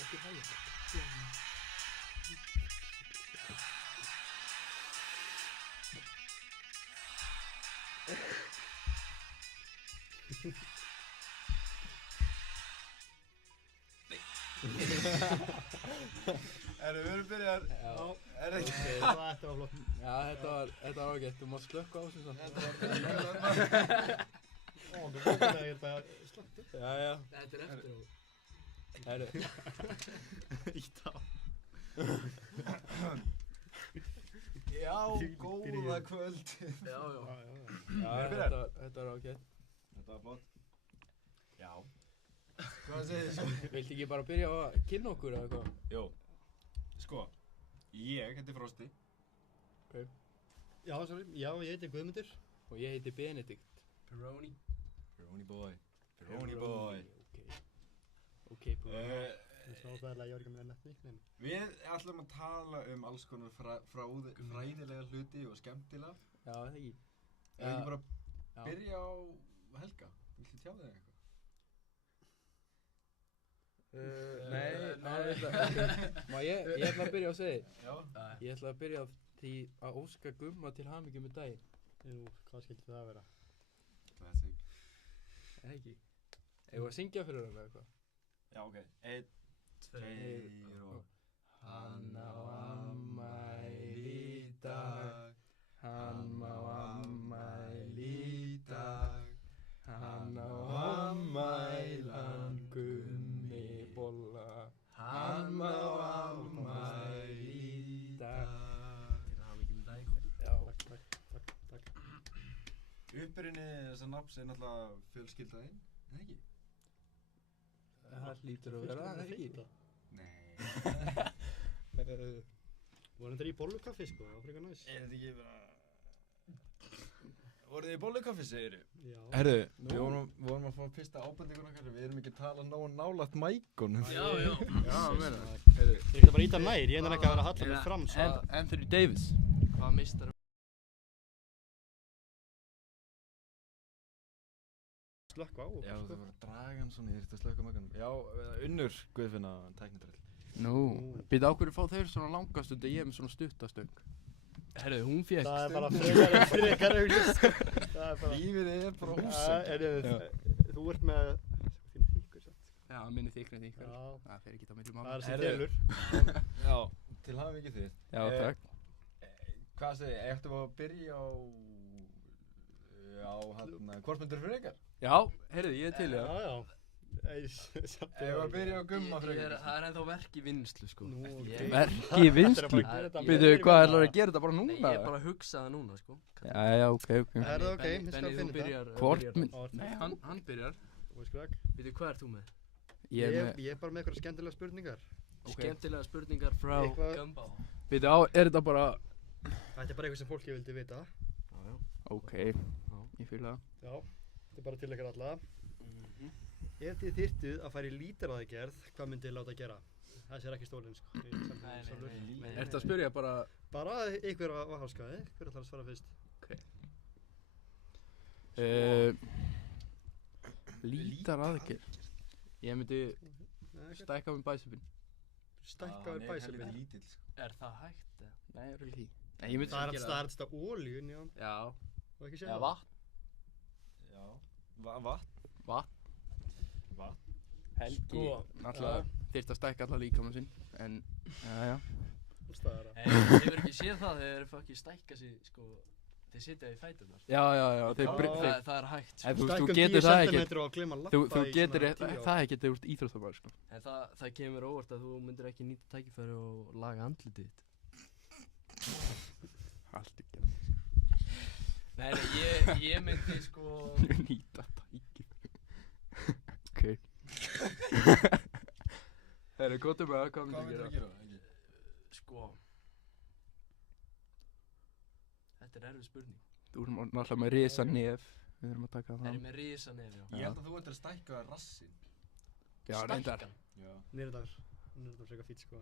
Ekki hægja. Við erum byrjar. Já. Ekki? Þetta var flott. Já, þetta var ágætt. Þú mátt slökka á þessu samt. Ó, þú veit að ég þetta slökkt upp. Já. Þetta eftir á. Herru. Ítt á. Já, góða kvöldið. Já. Já, þetta var ágætt. Þetta var flott. Já. Hvað segir þið? Viltu ekki bara byrja á að kynna okkur eða eitthvað? Jó. Sko, ég heiti Frosti. Já, sorry. Já, ég heiti Guðmundur. Og ég heiti Benedikt. Peroni. Peroni boy. Peroni boy. Ok, bro. Það er svona ástæðilega ég var ekki með nefnt nickname. Við ætlum að tala alls konar fræðilega hluti og skemmtilega. Já, það ekki. Ef ekki bara Já. byrja á Helga. Viltu tjá þig eitthvað? Nei, ég ætla að byrja á að segja. Já. Ég ætla að byrja á því að óska Gumma til hamingju með daginn. Jú, hvað skildi það að vera? Classic. Eða ekki? Eigum við að syngja fyrir hann eða eitthvað? Já, ok. 1, 2 og... Hann á afmæli í dag. Hann á afmæli í dag. Hann á afmælan Gummi bolla. Hann á afmæli í dag. Til hamingju með daginn. Já. Takk. Uppruni þessa nafns er náttúrulega fjölskyldaðinn, eða ekki? Það hlýtur að vera það, ekki? Nei. Vorum þeir í bollukaffi sko, það var frekar næs. Er þetta ekki bara... Voruð þið í bollukaffi, segirðu? Já. Herðu, við vorum að fá fyrsta ábendingun okkar, við erum ekki að tala nógu nálægt mækonum. Já. Já, meina. Herðu. Ég ætla bara að íta nær, ég er ekki að vera að halla mig fram svo. Anthony Davis. Hvað mistar Slökku á okkur Já, sko. það var að draga hann svona, ég þurfti að slökka mækonum. Já, Unnur Guðfinna, tæknitröll. Nú, býta á hverju fá þeir svona langastund og ég með svona stuttastöng? Herru, hún fékk Það er bara frekar auglýst. Það er bara... Lífið er bara húsum. Þú ert með... Þínu þykkur samt. Já, minni þykri en þykri. Já. Það fer ekki á milli Það mála. er sem telur. Já, til hafa mikið þið. Já, takk. Hvað segir, ættum við að byrja á hvort myndir frekar? Já, heyrðu, ég er til í það. Já. Ef að byrja á Gumma frekar. Það er ennþá verk í vinnslu, sko. Nú, Ekki ok. ég. Verk í vinnslu. Býtu, hvað ætlar að gera þetta bara Nei, núna? ég er bara að hugsa það núna, sko. Já, ok. Er það ok? Ég skal Benni, þú finna þetta. byrjar. Hvort mynd? Nei, hann byrjar. Býtu, Hvað ert þú með? Ég er með... Ég er bara með eitthvað skemmtilega spurningar. Skemmtilega spurningar frá Eitthvað- Gumbo. Býtu, er þetta bara... Þetta er bara eitthvað sem fólki vildi vita. Já. Ok, ég fýla það. Já, þetta er bara til ykkar alla. Ef þið þyrftuð að fara í lítaraðgerð, hvað myndið þið láta gera? Þessi er ekki stólinn sko. Nei. Ertu að spyrja bara... Bara einhver að háskaði, hver ætlar að svara fyrst? Lítar aðgerð. Ég myndi stækka með bæsipinn. Stækkaður bæsipinn. Lítill, sko. Er það hægt, eða? Nei, ég er ekki því. Nei, ég myndi Það er gera að þetta ólíun, já. Já. Og ekki segja Eða það. vatn. Já. Vatn. Helgi, Sko, náttúrulega þyrfti að stækka alla líkamann sinn, en, já. Allstaðara. Hefur ekki séð það þegar þeir fucking stækka sig, sko, þeir sitja í fæturnar. Já, þeir Það er hægt, sko. En þú Stækkum getur 10 það ekki, centimetrar og gleyma að labba þú í svona getur 10 ár. það ekki þegar þú ert íþróttamæður, sko. En það kemur óvart að þú myndir ekki nýta tækifæri og laga andlitið þitt. Allt ekki. Nei, ég myndi, sko... Nýta tækifæri. Ok. Herru, góttum við að hvað myndir Hvað gera? myndir að gera? Sko... Þetta er erfið spurning. Þú erum náttúrulega með risa nef, við þurfum að taka það Er fram. ég með risa nef, já. Ég held að þú ættir að stækka rassinn. Já, reyndar. Stækkan. Já. Nýrðar frekar fýtt sko.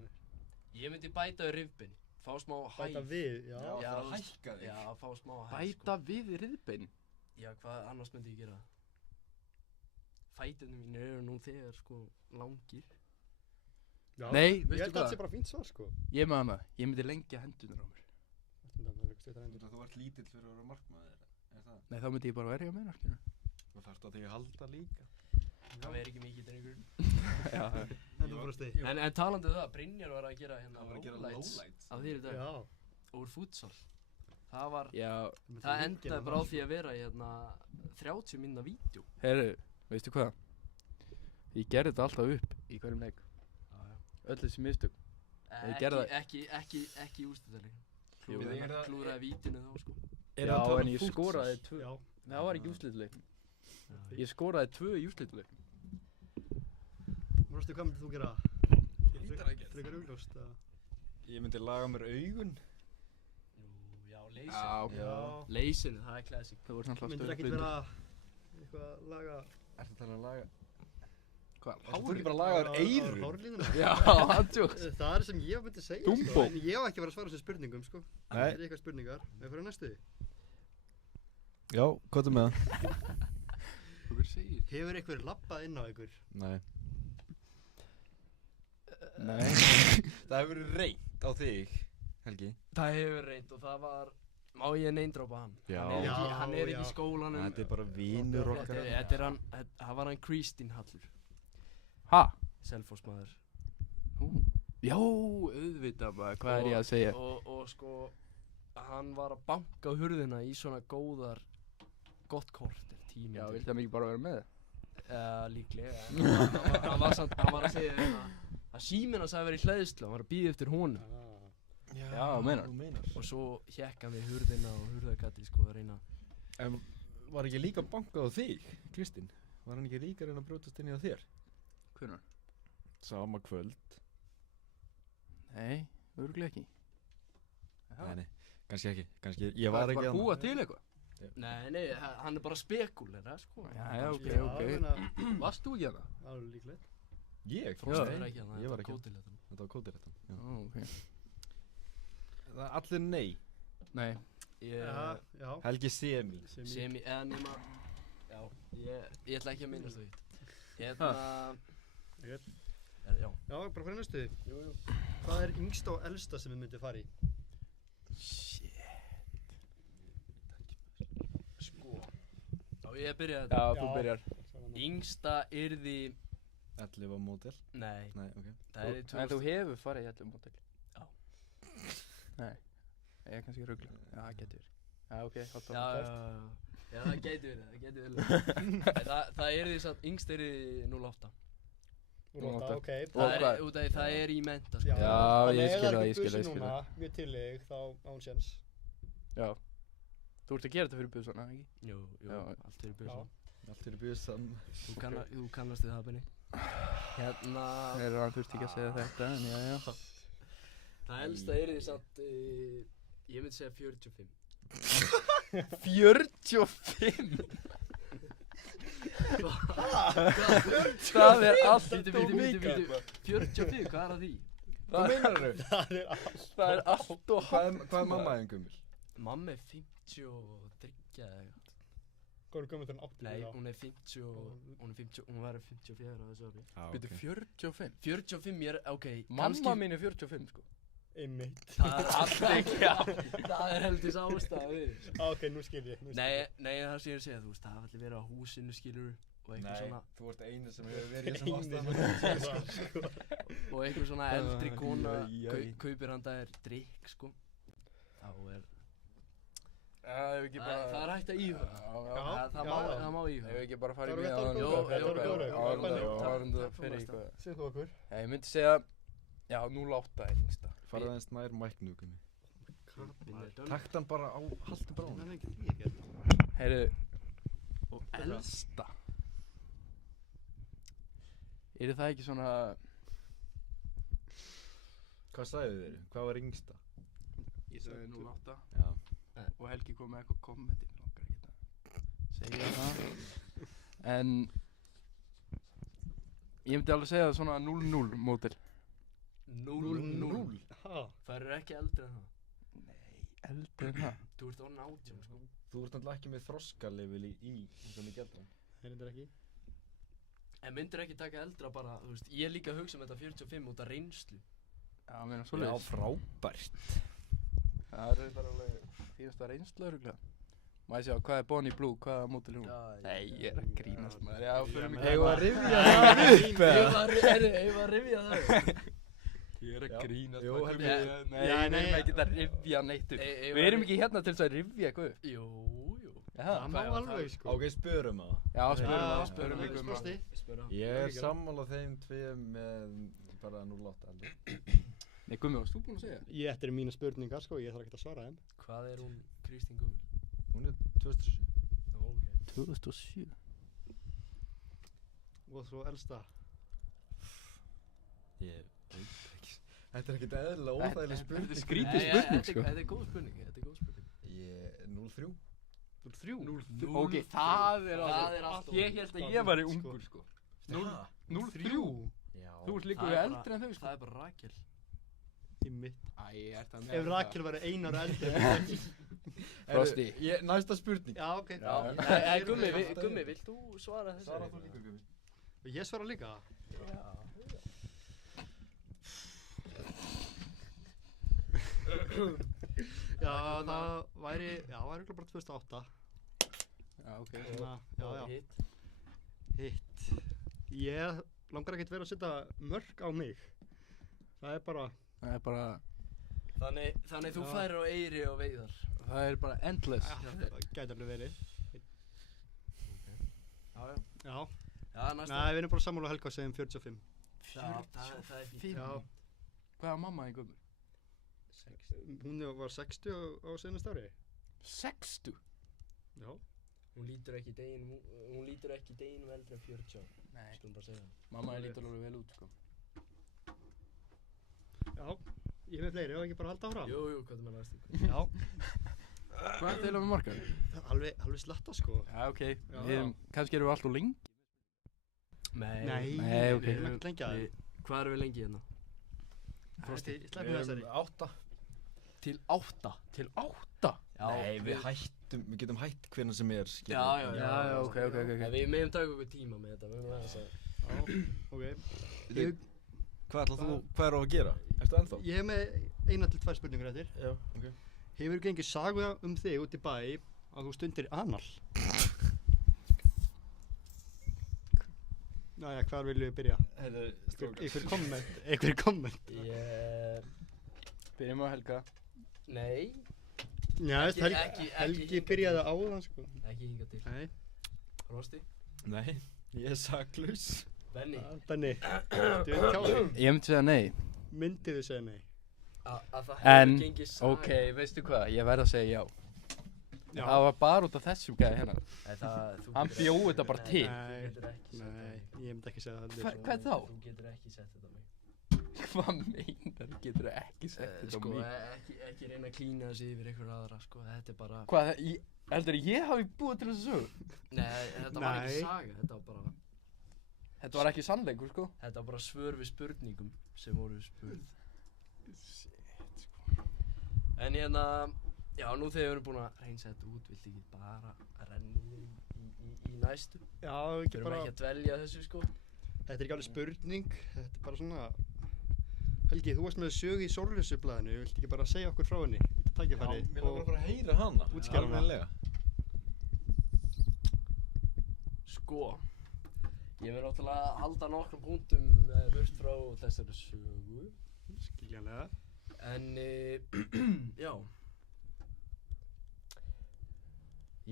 Ég myndi bæta við rifbein. Fá smá hæð. Bæta við, já. Já, það er að hækka þig. Já, fá smá hæð, Bæta við riðbein. Já, hvað annars myndi ég gera? Fæturnir mínir eru nú þegar, sko, langir. Já. Nei, Ég veistu held að það sé hvað? bara fínt svar, sko. Ég maður það, ég myndi lengja hendunar á mér. Þú ert lítill fyrir að vera markmaður, er það? Nei, þá myndi ég bara verja meina, skilur. Þú þarft að þig að halda líka. Það er ekki mikið drengur. Já. En þú fórst þig. En talandi um það, Brynjar var að gera hérna Það var að gera lowlights lowlights. af þér í dag. Já. Úr futsal. Það var, Já, það endaði bara á því að vera í hérna 30 mínútna vídeo. heyrðu, veistu hvað? Ég gerði þetta alltaf upp í hverjum leik. Öll þessi mistök. Ég gerði Ekki í úrstæðarleik. Jú. Klúraði vítinu þá, sko. Já, en ég skoraði 2. Já. Það var ekki úrslitleik. Ég skoraði 2 í úrslitleik. Mástu, hvað myndir þú gera? Lítarækjað. Frekar augljóst, eða? Ég myndi laga mér augun. Já, leysinu. Já. Já. Leysinu, það er classic. Það voru samt Myndir ekkert vera eitthvað að laga... Ertu að tala um laga? Hvað? Þú ekki bara að laga þér eyrun? Hárlínuna? Já, handjóks. Það er sem ég myndi segja, Dumbo. sko. En ég á ekki að vera að svara þessum spurningum, sko. Nei. Það er eitthvað spurningar. Við fyrir næstu. Já, hvað er með það? Hvað segir? Hefur einhver labbað inn á einhver? Nei. Nei. Það hefur verið reynt á þig, Helgi. Það hefur reynd og það var, má ég neindrópa hann? Já. Hann er ekki Já. í skólanum. Þetta er bara vinur okkar. Þetta er hann, það var hann Kristín Hallur, Ha? Selfossmaður. Já, auðvitað bara, hvað er ég að segja? Og sko, hann var að banka á hurðina í svona gott korter, 10 Já, mínútur. viltu það mikið bara vera með? Líklega, en hann var að segja að síminn hans hafi verið í hleðslu, hann var að bíða eftir honum. Já, meinar. Þú meinar. Og svo hékk hann við hurðina og hurðargatið sko að reyna. En var ekki líka bankað á þig, Kristín? Var hann ekki líka að reyna að brjótast inn í á þér? Hvernig? Sama kvöld. Nei, örugglega ekki. Nei, kannski ekki. Kannski, ég var ekki að þarna. búa til eitthvað. Nei, hann er bara spekulera sko. Já, ok, Já, ok. meina, Varst þú ekki þarna? það er líklegt. Ég? Frost Nei, er ekki hann, ég var þetta ekki. var kótilettan. Þetta var kótirettan. Ó, ok. Það er allir nei. Nei. Já. Helgi semi. Semi, eða nema, já, ég ætla ekki að minnast það Hérna, já. Já, bara fyrir næstu. Hvað er yngsta og elsta sem þið myndið fara í? Sko, já ég byrjaði Já, þetta. þú byrjar. Yngsta yrði, 11 á mótel. nei, Nei, ok. það yrði En þú hefur farið í allir mótel? Já. Nei. Ég er kannski ruggla. Já, það getur verið. Já, ok, haldt á. Já, það gæti verið. Það yrði satt, yngst yrði 08. Ok. Það er í menta sko. Já, ég skil það, ég skil það. núna, mjög til þig, þá á hún sjans. Já. Þú ert að gera þetta fyrir busana, ekki? Jú, Já. allt fyrir busan. Allt fyrir busan. Þú kannast þið það, Benni. Hérna, Hann þurfti ekki að segja þetta, en já. það elsta yrði satt, ég myndi segja 45. 45? Það er allt Bíddu, 45, hvað er að því? Hvað meinar þau? Það er allt og Hvað er mamma þín gömul? Mamma er 53 eða eitthvað. Hvað er gömul þannig 80? Nei, hún er 50, hún var 54 á þessu ári. Býtu 45? 45 ok, Mamma mín er 45 sko. Einmitt. það er allir, já, það er heldur ástæða við. Ok, nú skil ég. Nei, það sem ég er að segja, þú veist, það hafa allir verið á húsinu, skilur, og eitthvað svona, þú ert einu sem hefur verið í þessum ástæðum. og eitthvað svona eldri kona Æ. kaupir handa þér drikk, sko. Þá er, Það hefur ekki bara... það er hægt að íhuga. Það má íhuga. Hefur ekki bara farið Það með eru áður en rétt það fer í eitthvað. Segð þú okkur. Ég myndi segja, já, 08 er yngsta. Farðu aðeins nær mæknu, gummi. Kappinn er done. Takt hann bara á haltu bara á hann. Það er ekki því ekki. Heyrðu, og elsta. Er það ekki svona... Hvað sagði þeir? Hvað var yngsta? Ég sagði 08. Já. Og Helgi kom með eitthvað kommenti, mér langar ekki að segja það. En ég myndi alveg segja svona 0-0 mótil. 0-0. Ha? Það eru ekki eldri en það. Nei, eldri en það. Þú ert orðin 18, sko. Þú ert náttúrulega ekki með þroskalefil í svo mikið eldra. Heilindir ekki. En myndir ekki taka eldra bara, þú veist, ég er líka að hugsa þetta 45 út af reynslu. Já, meina Já, svoleiðis. frábært. Það er bara alveg fínasta reynslu örugglega. Má ég sjá, hvað er Bonnie Blue, hvaða mótil er hún? Nei, ég er að grínast maður. Já, fyrir mig. Eigum við að rifja það upp? Ég var að rifja það upp. Ég er að grínast Jú, maður. heldur Nei, við erum ekki að rifja neitt upp. Við erum ekki hérna til þess að rifja eitthvað upp. Jú. Það má alveg sko. Ok, spörum það. Já, spörum Já, líka um Frosti. Ég er sammála þeim tveim með bara 0,8 alveg. Nei, Gummi, varst þú búinn að segja? Þetta eru mína spurningar sko, ég þarf ekki að svara þeim. Hvað er hún Kristín Gummul? Hún er 2007. Já, ok. 2007. Og svo elsta. Ég veit ekki. Þetta er ekkert eðlilega óþægileg spurning. Þetta er skrítið spurning, sko. Þetta er góð spurning, Ég er 03. 03? Ok, það er allt. Ég held að ég væri ungur, sko. 03? Já. Þú ert líka við eldri en þau, sko. Það er bara Rakel. Í mitt. Æ, ég ert að Ef Rakel væri 1 ára eldri. Frosti. Næsta spurning. Já, ok. Nei, Gummi, vilt þú svara þessu? Svara þú líka, Gummi. Ég svara líka. Já, það væri örugglega bara 2008. Já, ok. Svona, já. Hitt. Hitt. Ég langar ekkert vera að setja mörk á mig. Það er bara... Þannig þú færir á Eyri og Veiðar. Það er bara endless. Það gæti alveg verið. Já. Já, næsta. Nei, við erum bara sammála á Helga og segjum 45. Já, það er fínt. Já. Hvað er mamma í Gummi? Hún var 60 á seinast ári. 60? Já. Hún lítur ekki deginum eldri en 40 ára. Nei. Skulum bara segja það. Mamma lítur alveg vel út, sko. Já. Ég hef með fleiri og ekki bara halda áfram. Jú, hvað er með næstu? Já. Hvað er það með margar? Alveg slatta sko. Já, ok. Já. Kannski erum við alltaf lengi. Nei, ok. Við erum ekkert lengi að það. Hvað erum við lengi hérna? Frosti, Við sleppum þessari. erum 8. Til 8. Til 8? Já. Nei, við getum hætt hvenær sem er. Já, ok. Við meðum taka okkur tíma með þetta, við höfum aðeins að... Já, ok. Hvað er að gera? Ertu ennþá? Ég hef með 1 til 2 spurningur eftir. Já, ok. Hefur gengið saga þig út í bæ að þú stundir anal? Næja, hvar viljum við byrja? Einhver komment? Byrjum á Helga. Nei. Já, Helgi byrjaði áðan sko. Ekki hingað til. Nei. Frosti? Nei, ég er saklaus. Benni? Benni, þú veit kjáði? Ég myndi segja nei. Myndið þið segja nei? Að það En, hefur gengið saga. ok, veistu hvað, ég verð að segja já. Já. Það var bara út af þessum gæði hérna. Hann Þú bjó þetta bara til. getur ekki sett Nei, ég myndi ekki segja það. Hvað þá? Þú getur ekki sett þetta á mig. Hvað meinar, getur ekki sett þetta á Sko, mig? ekki reyna að klína þessi yfir einhver aðra, sko, þetta er bara... Hvað, heldur ég hafi búið til þessu sögu? Nei, þetta var ekki saga, þetta var bara... Þetta var ekki sannleikur, sko. Þetta var bara svör við spurningum sem voru spurð. En hérna, já, nú þegar við erum búin að reynsa þetta út, viltu ekki bara renna í næstu? Já, Við ekki erum bara... ekki að dvelja þessu, sko. Þetta er ekki alveg spurning, þetta er bara svona... Helgi, þú varst með sögu í Sórlausublaðinu, viltu ekki bara segja okkur frá henni? Í þetta tækifæri. Mér langar að fara að heyra hana. Útskýra hana. Almennilega. Sko, ég verð náttúrulega að halda nokkrum punktum burt frá þessari sögu. Skiljanlega. En, já.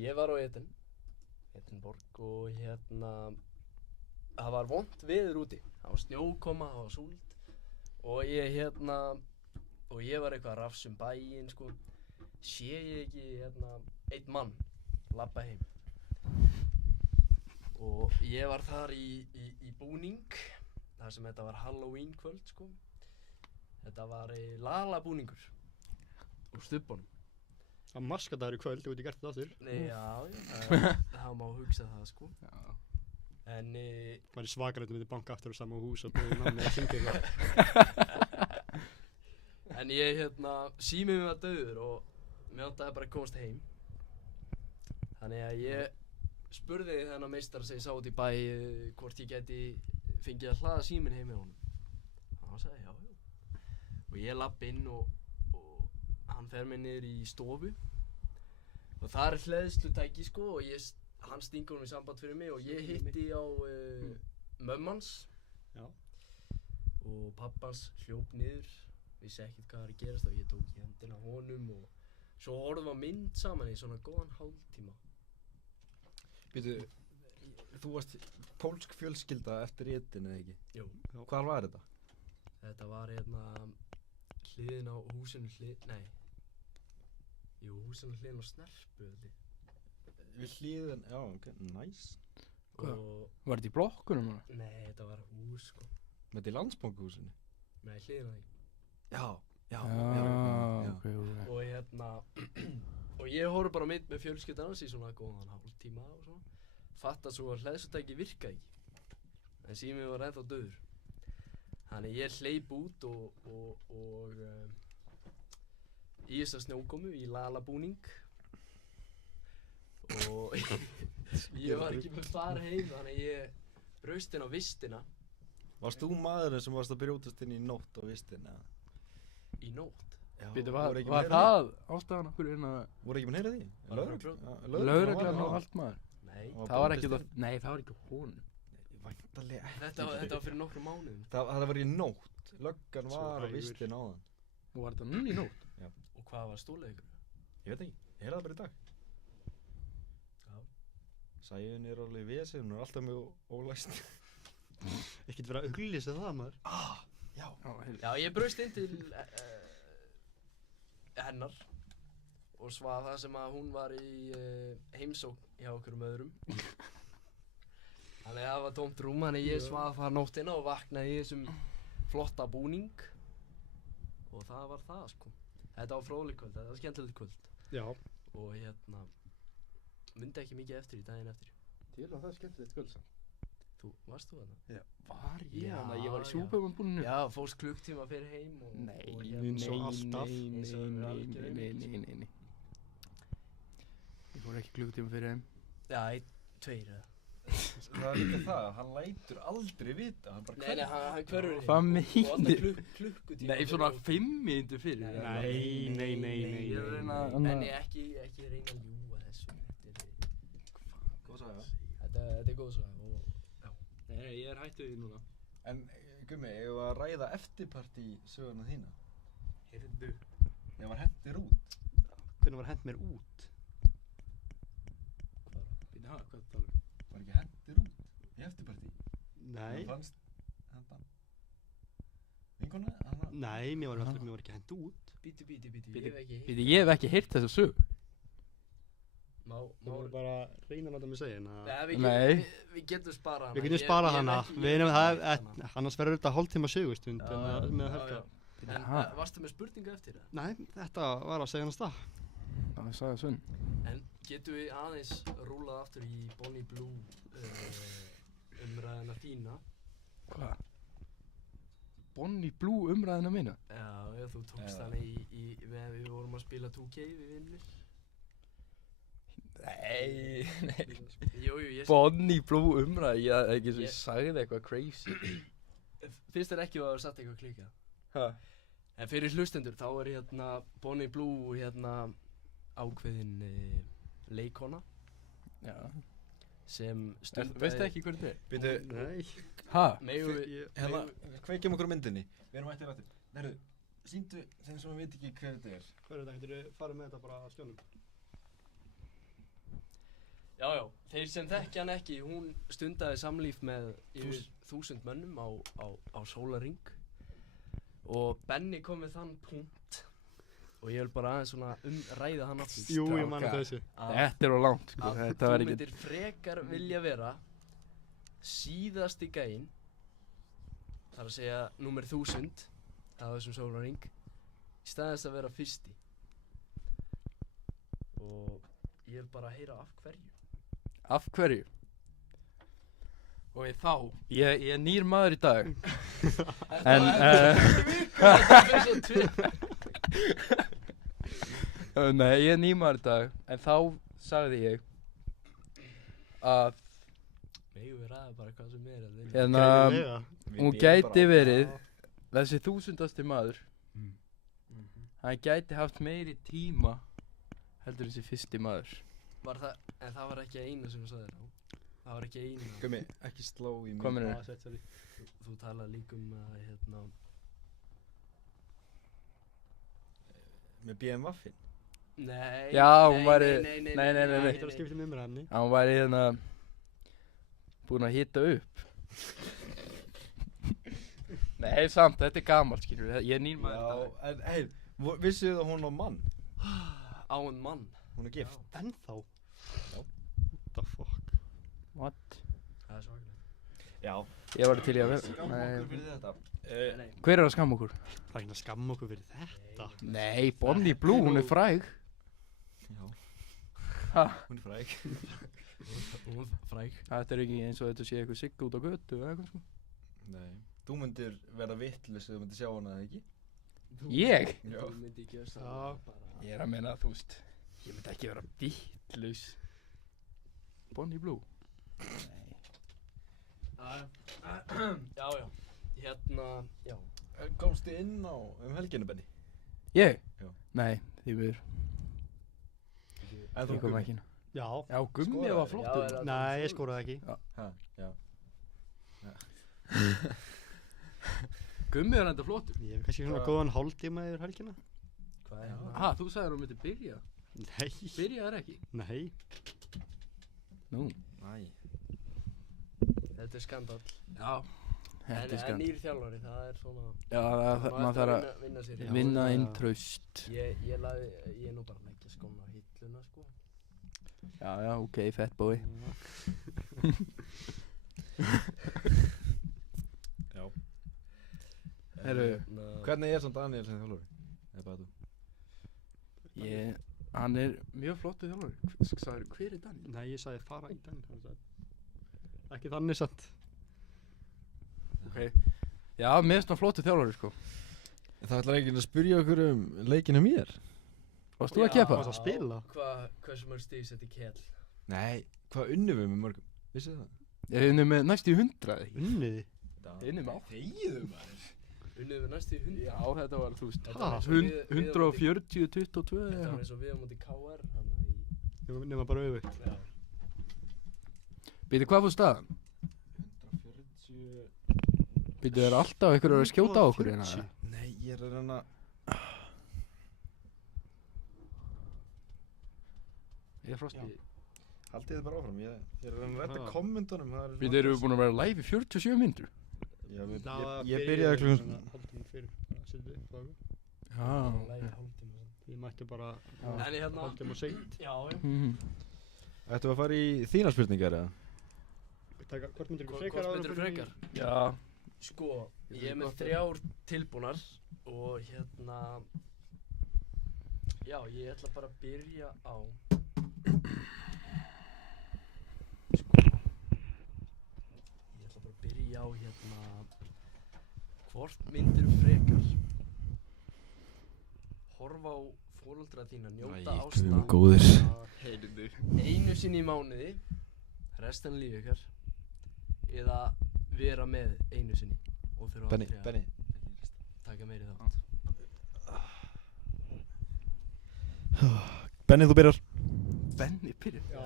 Ég var á Edinborg og hérna, það var vont veður úti. Það var snjókoma, það var súld og ég var eitthvað að rafsa bæinn, sko. Sé ég ekki, einn mann labba heim. Og ég var þar í búning, þar sem þetta var Halloween kvöld, sko. Þetta var Lala-búningur úr stubbanum. Það maskadagur í kvöld, þú veit ég gert þetta aftur. Nei, já, það má hugsa það, sko. Já. Það En, var í svakalegt með banka aftur á sama hús og búið námið að syngja eitthvað. en ég, símið mér var dauður og mér vantaði bara að komast heim. Þannig að ég spurði þennan meistar sem ég sá út í bæ hvort ég geti fengið að hlaða síminn heim með honum. Hann sagði já. Og ég lapp inn og hann fer mig niður í stofu. Og það hleðslutæki sko og hann stingur honum í samband fyrir mig og ég hitti á mömmans. Já. Og pappans hljóp niður, vissi ekkert hvað var að gerast og ég tók í hendina á honum og svo horfðum við á mynd saman í svona góðan hálftíma. Býtu, þú varst pólsk fjölskylda eftir Eden eða ekki? Jú. Hvar var þetta? Þetta var hérna hliðin á húsinu húsinu hliðin á Snerpu held ég. Við hliðin, já, ok, nice. Hvað? Og Var þetta í blokkunum hana? nei, þetta var hús sko. Með þetta í Landsbankahúsinu? Nei, hliðin á því. Já. Ok. Og hérna og ég horfði bara á mynd með fjölskyldan hans í svona góðan hálftíma og svona. Fatta svo að hleðslutæki virkaði ekki. En síminn var ennþá dauður. Þannig ég hleyp út og í þessa snjókomu í lalabúning og ég var ekki með fara heim þannig ég braust inn á vistina. Varst þú maðurinn sem varst að brjótast inn í nótt á vistina? Í nótt? Já. Býtu, Voru ekki var meira það ástæðan okkur Voru ekki með heyra því? Lögreglan og allt maður? Nei. Það var ekki nei, það var ekki honum. Væntanlega ekki. Þetta var fyrir nokkrum mánuðum. Það var í nótt. Löggan Svo var á hægur. vistin áðan. Og var þetta núna í nótt? Og hvað var stólið ykkur? Ég veit ekki, ég heyrði það bara í dag. Já. Sæjun er alveg vesið, hún er alltaf mjög ólæst. Ekkert vera að auglýsa það maður. Já. Já, ég braust inn til hennar og svaf það sem að hún var í heimsókn hjá okkur öðrum. Þannig að það var tómt rúm, þannig ég svaf þar nóttina og vaknaði í þessum flotta búning og það var það sko. Þetta var fróðlegt kvöld, þetta var skemmtilegt kvöld Já. og hérna mundi ekki mikið eftir í daginn eftir. Til að það er skemmtilegt kvöld samt. Varst þú þarna? Já. Var ég Já, þarna? Ég var í já. Superman búninu. Já, fórst klukktíma fyrir heim og Nei, og eins og alltaf. nei. Ég fór ekki klukkutíma fyrir heim. Já, 2 eða. Það er líka það, hann lætur aldrei vita, hann bara Nei, hann hverfur heim. Hvað Og meinið? alltaf klukkutíma. Nei, svona 5 mínútur fyrir. Nei. Ég er að reyna að... En ekki reyna að ljúga þessu. Góð saga. Þetta er góð saga og já. Nei, ég er hættuð því núna. En Gummi, ég var að ræða eftirparti söguna þína. Heyrðu. Ég var hentir út. Hvernig var hent mér út? Býta, hvað það tala um? Var ekki hentir út í eftirparti. Nei. Það fannst hendan. Vinkona, hann Nei, mér var ekki hent út. Bítu, ég hef ekki heyrt. Býta, ég hef ekki heyrt þessu sög. Þú voru bara að reyna að láta mig segja hana. Nei. Við getum sparað hana. Við getum sparað hana. Annars verður þetta hálftíma sögustund með Helga. En varstu með spurningu eftir það? Nei, þetta var að segja hann stað. Það sagði Svenn. En getum við aðeins rúlað aftur í Bonnie Blue umræðina þína? Hvað? Bonnie Blue umræðina mína? Já, þú tókst hana við vorum að spila 2K við vinnir. Nei. Jú, Bonnie Blue umræði, ekki svo ég sagði eitthvað crazy. Finnst þér ekki að hafa satt eitthvað klikað? Hæ? En fyrir hlustendur þá er hérna Bonnie Blue ákveðin leikona Já. sem stundaði... Veistu ekki hvernig þetta er? Býtu, Nei. Hæ? Megum við... hérna, kveikjum okkur á myndinni. Við erum ættir. Herru, sýndu þeim sem veit ekki hver þetta er. Hvað er þetta? Getur þið farið með þetta bara að skjónum? Já, þeir sem þekkja hann ekki, hún stundaði samlíf með yfir 1000 mönnum á sólarhring og Benni kom með þann punkt og ég vil bara aðeins svona ræða hann aftur. Jú, ég man þessu. Þetta er á langt, sko. Að Þetta þú var ekki... myndir frekar vilja vera síðasti gæinn, þar að segja númer 1000 á þessum sólarhring, í staðins að vera fyrsti. Og ég vil bara heyra af hverju. Af hverju? Og ég er nýr maður í dag. En, nei, ég er nýr maður í dag. En þá sagði ég að Megum við ræða bara hvað sem er hérna, Greinilega. hún gæti verið þessi 1000. maður. Hann gæti haft meiri tíma heldur þessi fyrsti maður. En það var ekki eina sem þú sagðir á. Það var ekki eina. Gummi, ekki sló í mig. Hvað meinarðu? Já, sorry. Þú talaði líka að hérna. Með BMWaffin? Nei. Já, hún væri- Nei. nei. Það getur að skipta um umræðinni. Hann væri hérna búinn að hita upp. Nei, samt, þetta er gamalt, skilur við. Ég er nýr maður í dag. Já, en hei, vissuð að hún á mann? Á en mann. Hún er gift. Ennþá? Já. What the fuck? What? Það er svakalegt. Já. Ég var til í að vera. Skamm okkur fyrir þetta. Nei. Hver er að skamma okkur? Það er ekki að skamma okkur fyrir þetta. Nei, Bonnie Blue, hún er fræg. Já. Ha? Hún er fræg. Hún fræg. Þetta er ekki eins og þetta sé eitthvað sigg út á götu eða eitthvað sko. Nei. Þú myndir verða vitlaus ef þú myndir sjá hana, eða ekki? Ég? Já. Þú myndi ekki að Já. Ég er að meina, þú veist, ég myndi ekki vera vitlaus. Bonnie Blue? Já. Hérna, já. Komstu inn á helginu, Benni? Ég? Já. Nei, því miður. En Ég kom ekki inn. Já. Já, Gummi Skoraði. var flottur. Já, Nei, ég skoraði ekki. Ha, já. Gummi var enda flottur. Ég hef kannski svona góðan hálftíma yfir helgina. Hvað er hérna? Ha, þú sagðir hún myndi byrja. Nei. Byrjaðar ekki? Nei. Nú. Næ. Þetta er skandal. Já. Þetta er En skand. nýr þjálfari, það er svona. Já, maður þarf að vinna sér. Já. vinna inn traust. Ég er nú bara að leggja skóna á hilluna, sko. Já, ok, fat boy. Já. Herru, Hvernig er samt Daniel sem þjálfari? Eða bara þú? hann er mjög flottur þjálfari. Sagður, hver er Daniel? Nei, ég sagði fara í den. Ekki þannig satt. Ok. Já, mér finnst hann flottur þjálfari, sko. Það ætlar ekki að spyrja okkur um leikina mér? Varst þú að keppa? Varst að spila? Hversu mörg stíð sett í kell? Nei, hvað unnum við með mörgum? Vissu það? Ég unnið með næstu í 100, ekki? Unniði? Unnið með 8. Þegiðu maður. Unnið við næstu í 100? Já, þetta var, þú veist, Þetta var eins og 140, 22 Þetta var eða. eins og við á móti KR, Nefna bara auðvitað. Já. Býtu, hvað fór staðan? 140. Býtu, er alltaf einhverjur að skjóta á okkur hérna? 140. Nei, ég er að reyna. Ég er frosti. Haldið þið bara áfram, ég er að reyna að rætta kommentunum. Býtu, erum við búin að vera live í 47 mínútur? Já, ég byrjaði klukkan. Hálftíma fyrir. Bara setja upp og Já. Lægi hálftíma sen. við mættum bara Já. En ég hérna. hálftíma seint. Já. Ættum við að fara í þínar spurningar eða? Hvort myndir ykkur Hvort frekar áður myndirðu en frekar? Já. Sko, ég er með 3 tilbúnar og hérna. Já, ég ætla bara að byrja á. Ég ætla bara að byrja á hérna. Hvort myndirðu frekar horfa á foreldra þína njóta ásta góðir. einu sinni í mánuði restan af lífi ykkar eða vera með einu sinni og þurfa aldrei að taka meiri þátt. Benni, þú byrjar. Benni byrja. Já,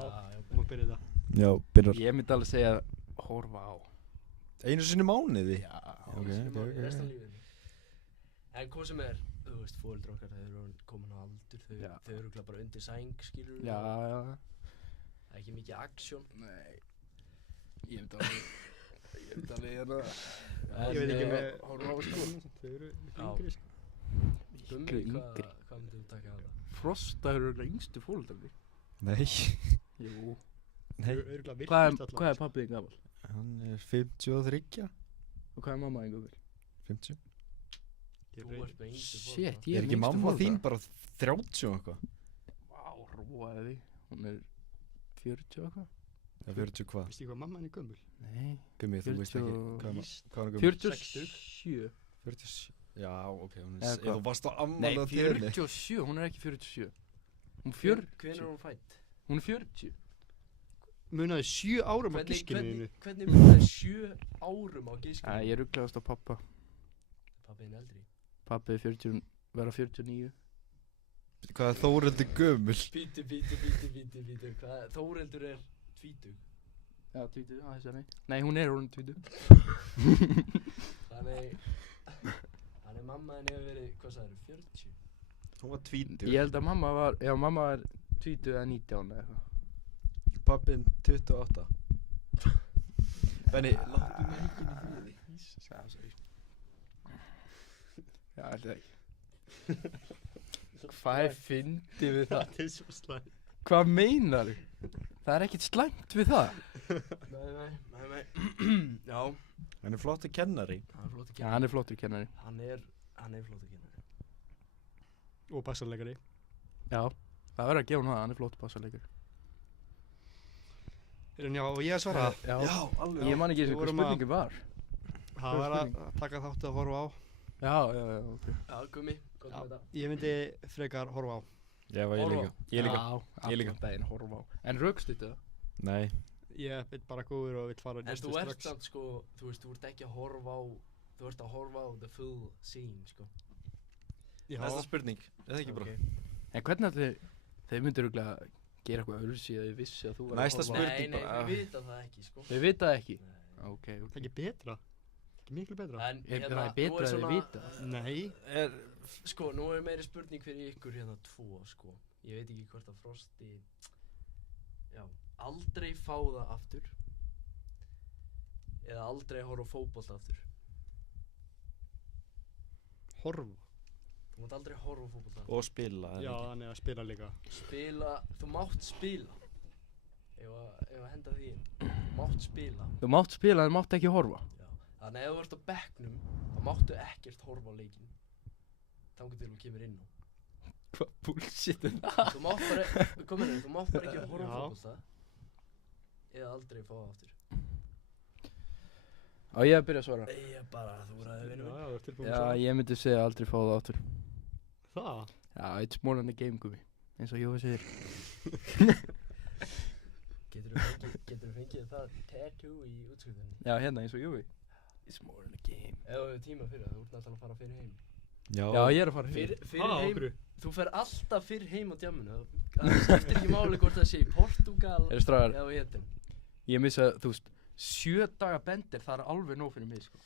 þú má byrja það. Já, byrjar. Ég myndi alveg segja horfa á. Einu sinni mánuði? Já. Ok, Einu sinni í mánuði, ok. restan af lífinu. En hvað sem er, þú veist, foreldrar okkar, þau eru komin á aldur, þau Já. eru örugglega bara undir sæng, skilur. Já, já. Það er ekki mikið aksjón. Nei. Ég myndi alveg hérna. Ég veit ekki með horfa á sko. Þau eru Já. yngri sko. Miklu yngri. Hvað myndir þú taka á það? Frosta eru yngstu fólöldarnir. Nei. Jú. Þau eru örugglega virkust Hvað allavega, er pappið þinn gamall? Hann er 53. Og hvað er mamma þinn gamall? 50. Ég Þú veit- ert með yngstu Shit, foreldra. ég Er ekki með yngstu mamma þín foreldra. bara 30 og eitthvað? Vá, róaði þig. Hún er 40 og eitthvað. Það er 40 hvað? Veistu hvað mamma henni er gömul? Nei. Gummi, þú veist ekki 40 hvað Víst. hvað er gömul? 47. 47. Já, ok, hún Eða er, hvað? þú varst á Nei, ammali á tíðinni. 47, hún er ekki 47. Hún er Hvenær 40. er hún fædd? Hún er 40. munaði 7 árum á gískinu þínu. Hvernig munaði 7 árum á gískinu? Ég rugglaðast á pappa. Pabbiðin eldri. Pappi verða 49. Hvað er Þórhildur gömul? Bítu. Þórhildur er 20. Já, 20, aðeins að nei. Nei, hún er orðin 20. Þannig mamma henni hefur verið, hvað sagðirðu, 40? Hún var 20. Ég held að mamma var 20 eða 19 eða eitthvað. Pappin 28. Benni, láttu mig ekki í friði. Já, sorry. Já, alltaf ekki. Hvað fyndið við það? Það svo slæmt. Hvað meinar þú? Það er ekkert slæmt við það. Nei. Já. Hann er flottur kennari. Já, hann er flottur kennari. Hann er flottur kennari. Og bassarleikari. Já, það verður að gefa hann er flottur bassarleikari. Já, og ég að svara. Já, alveg. Ég man ekki hvað spurningin var. Það var að taka þátt að horfa á. Já, ok. Já, Gummi, gott með þetta. Ég myndi frekar horfa á. Ég líka. Já, Ég líka. allan daginn horfa á. En rökstu þetta? Nei. Ég er bara góður og vill fara En næstu þú ert strax. samt sko, þú ert ekki að horfa á, þú ert að horfa á the full scene sko. Já. Næsta spurning. Er það ekki bara? En hvernig allir, þeir myndir örugglega gera eitthvað öðruvísi að þið vissi að þú verður Næsta að horfa á? spurning. Nei, bara- þau vita það ekki sko. Þau vita það ekki? Nei. Ok. Það er ekki betra. Ekki miklu betra. En Það er betra að þið vita. Nei. Sko, nú er meiri spurning fyrir ykkur hérna 2 sko. Ég veit ekki hvort að Frosti, já, aldrei fá það aftur. Eða aldrei horfa á fótbolta aftur. Horfa. Þú mátt aldrei horfa á fótbolta aftur. Og spila. Já, þannig að spila líka. Þú mátt spila. Ef að henda því inn. Þú mátt spila. Þú mátt spila en mátt ekki horfa. Já. Þannig ef þú ert á bekknum, þá máttu ekkert horfa á leikinn. Þangað til þú kemur inn á. Hvað bullshit er það? Þú mátt bara, þú mátt bara ekki horfa á Já. fótbolta. Eða aldrei fá það aftur. Á ég að byrja að svara? Ég bara, þú ræði vinnu Já, minn. þú ert tilbúin Já, að svara. ég myndi segja aldrei fá það áttur. Það? Já, it's more than a game, Gumi. Eins og Jói segir. Geturðu fengið það tattoo í útskriftinni? Já, hérna eins og Jói. It's more than a game. Ef þú hefur tíma fyrir það, þú ert náttúrulega að fara fyrir heim. Já, ég er að fara heim. Fyrir heim, þú fer alltaf fyrir heim á djamminu. Það skiptir ekki máli hvort það sé í Portugal Strákar, eða á Eden. ég missa, þú veist, 7 daga bendir, það er alveg nóg fyrir mig, sko.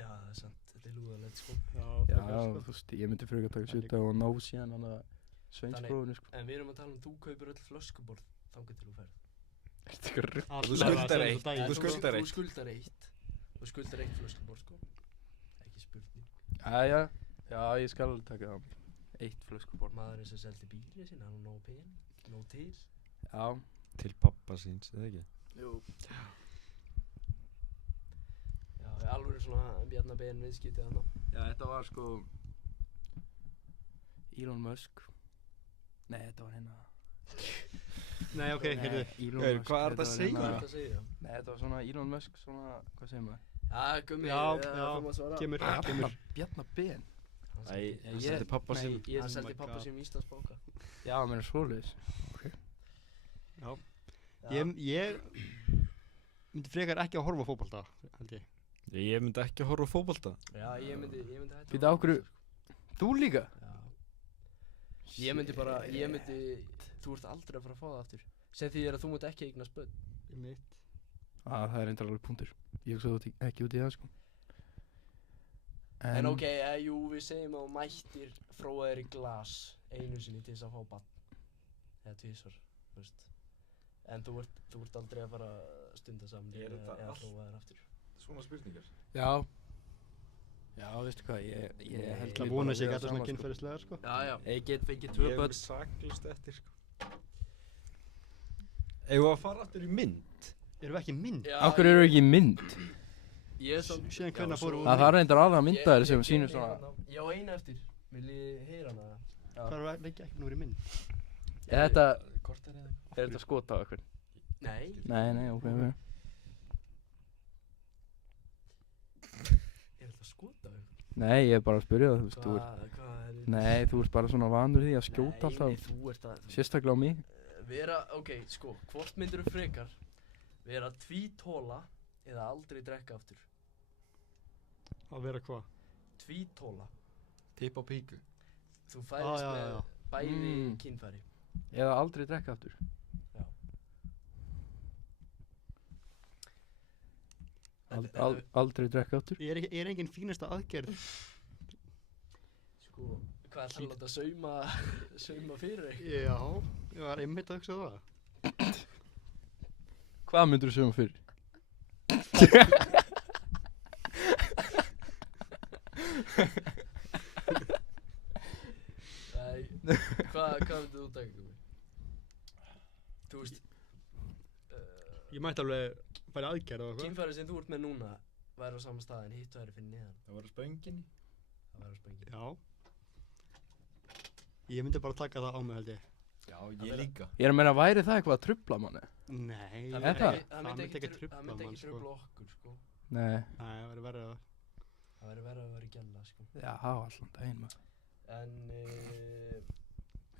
Já, það er sant, þetta er lúðalegt sko. Já, Já, frekar, sko. þú veist, ég myndi frekar taka 7 líka. daga og ná síðan hann að sveinsprófinu, sko. En við erum að tala þú kaupir öll flöskuborð þangað til þú ferð. Ertu eitthvað rugg? Allt Þú bara skuldar síðasta eitt. daginn. Þú skuldar eitt. Þú skuldar eitt. Þú skuldar eitt flöskuborð sko. Ekki spurning. Jæja, já, ég skal alveg taka það. 1 flöskuborð. Maðurinn sem seldi bílið sinna, hann á nóg pening, nóg til. Já. Til pappa síns, eða ekki? Jú. Já, alveg svona bjarnabein viðskiptið þarna. Já, þetta var sko Elon Musk. Nei, þetta var hérna Nei, ok, heyrðu. Elon Heyrðu, Musk, hvað er þetta að var segja? Hvað er hérna- þetta að segja? Nei, þetta var svona Elon Musk, svona, hvað segir maður? Já, Gummi, Já, þú mátt svara. kemur. Bjarna Ben. Hann Æ, seldi- hann seldi pappa nei, sinn. ég- Hann Oh seldi my pappa God. sínum Íslandsbanka. Já, mér er svoleiðis. Já. Ég myndi frekar ekki að horfa á fótbolta, held ég. Ég myndi ekki að horfa á fótbolta. Já, ég myndi hætta. Býta á hverju, þú líka? Já. Ég myndi, þú ert aldrei að fara að fá það aftur. Sem því að þú mútt ekki eignast börn. Mitt. Það er reyndar alveg punktur. Ég hugsa ekki út í það, sko. En ok, jú, við segjum að þú mættir fróa þér í glas einu sinni til þess að fá barn. Eða tvisvar, þú veist. En þú ert aldrei að fara að stunda saman Er þetta eða allt? fróa þér aftur. Svona spurningar. Já. Já, veistu hvað, ég held Það líka vona bara sig við ekki það alltaf svona sama, sko. kynferðislegar, sko. Já, já. Ég get fengið Ég 2 hef börn. verið saklaust eftir, sko. Eigum við að fara aftur í mynd? Erum við ekki mynd? Já, Af hverju eru ekki í mynd? Ég er samt... Síðan hvenær fóru úr Það þarf reyndar aðra myndaðir sem sýnir Ég- svona. Já, eina eftir. Vil ég heyra hana? Það er ekki nú verið mynd. Er þetta, Kortar eða? er þetta skot á eitthvað? Nei. Nei, ok. Er þetta skot á þér? Nei, ég er bara að spyrja það, þú veist, Hvað er... Nei, þú ert bara svona vanur því að skjóta Nei, alltaf. þú ert að... Sérstaklega á mig. Ok, sko, hvort myndirðu frekar vera tvítóla eða aldrei drekka aftur? Að vera hvað? Tvítóla. Tipp á píku. Þú fæðist já, með já. bæði kynfæri. Eða aldrei drekka aftur. Já. Aldrei drekka aftur. Er engin fínasta aðgerð? Sko, hvað er það að láta sauma fyrir þig? Já, ég var einmitt að hugsa það. Hvað myndirðu sauma fyrir? Nei, hvað myndir þú taka mig? Þú veist, Ég mætti alveg fara í aðgerð og eitthvað. kynfæri sem þú ert með núna væri á sama stað en hitt væri fyrir neðan. Það var á spönginni. Það væri á spenginu. Já. Ég myndi bara taka það á mig, held ég. Já, ég líka. Ég er að meina, væri það eitthvað að trufla manni? Nei. Er það? Það myndi ekki trufla trufla mann, sko. okkur, sko. Nei. Nei, það væri verið að... Það væri verið að vera gælla, sko. Já, allan daginn maður. En,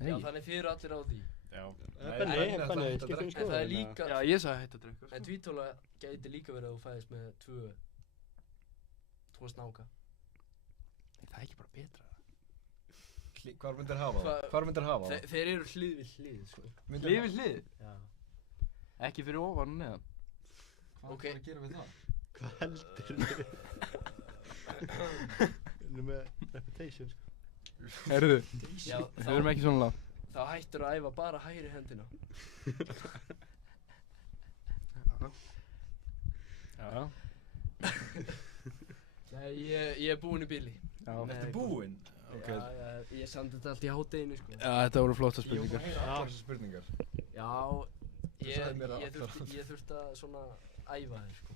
Nei. já, þannig þið eru allir á því. Já. Benni, skiptum við En það er skoðun, líka, Já, ég sagði hætt að drekka. en tvítóla gæti líka verið að þú fæðist með tvo snáka. Það er ekki bara betra. Hvar myndir hafa það? Hvar myndir hafa það? Þeir eru hlið við hlið, sko. Hlið við hlið? Já. Ekki fyrir ofan og neðan. Hvað Ok. er að gera við það? Hvað heldur Nú með reputation, sko. Heyrðu, Já, við erum ekki svona lág. þá hættur að æfa bara hægri hendina. Já. Nei, ég er búinn í bili. Já. Nei, Þetta er búinn? Ok. Já, ég samdi þetta allt í hátteginu, sko. Já, þetta voru flotta Ég spurningar. var að heyra allar þessar spurningar. Já, sagðir mér það ég þurfti að svona æfa þér, sko.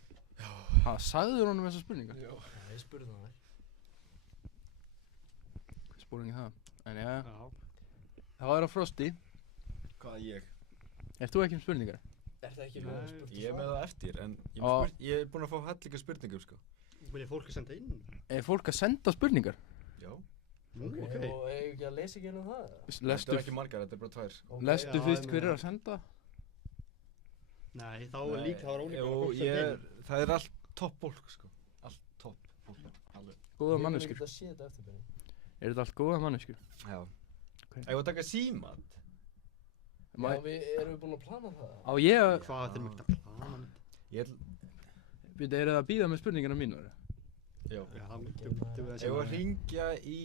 Ha, sagður honum þessar spurningar? Já. Já, ég spurði það þér. Spurningi það. En já, Já. það var á Frosti. Hvað er ég? Ert þú ekki um spurningar? Er það ekki Nei, með spurt Ég er með það eftir, en ég er búinn að fá hellinga spurningum, sko. Vilja fólk að senda inn? Er fólk að senda spurningar? Já. Nú, Ok, ok. og eigum ekki að lesa ekki inn á það? Þetta Lestu, er ekki margar, þetta er bara tvær. Ok, lestu já, fyrst ég hver meina- að senda? Nei, þá er líka, þá er ólíka Jú, fólk senda inn. það er allt topp fólk, sko. Allt topp fólk. Alveg. Góða Ég manneskjur. vil ekki að sé þetta eftir byrjun. Er þetta allt góða manneskjur? Já. Ok. Ég var að taka símat. Má- Já, erum við búin að plana það? Á ég að, Hvað þeir mægt að plana með? Ég ætl... byrja, er það að býða með spurningina mínar? Já. Já, það myndum við að Ég var að segja. ringja í...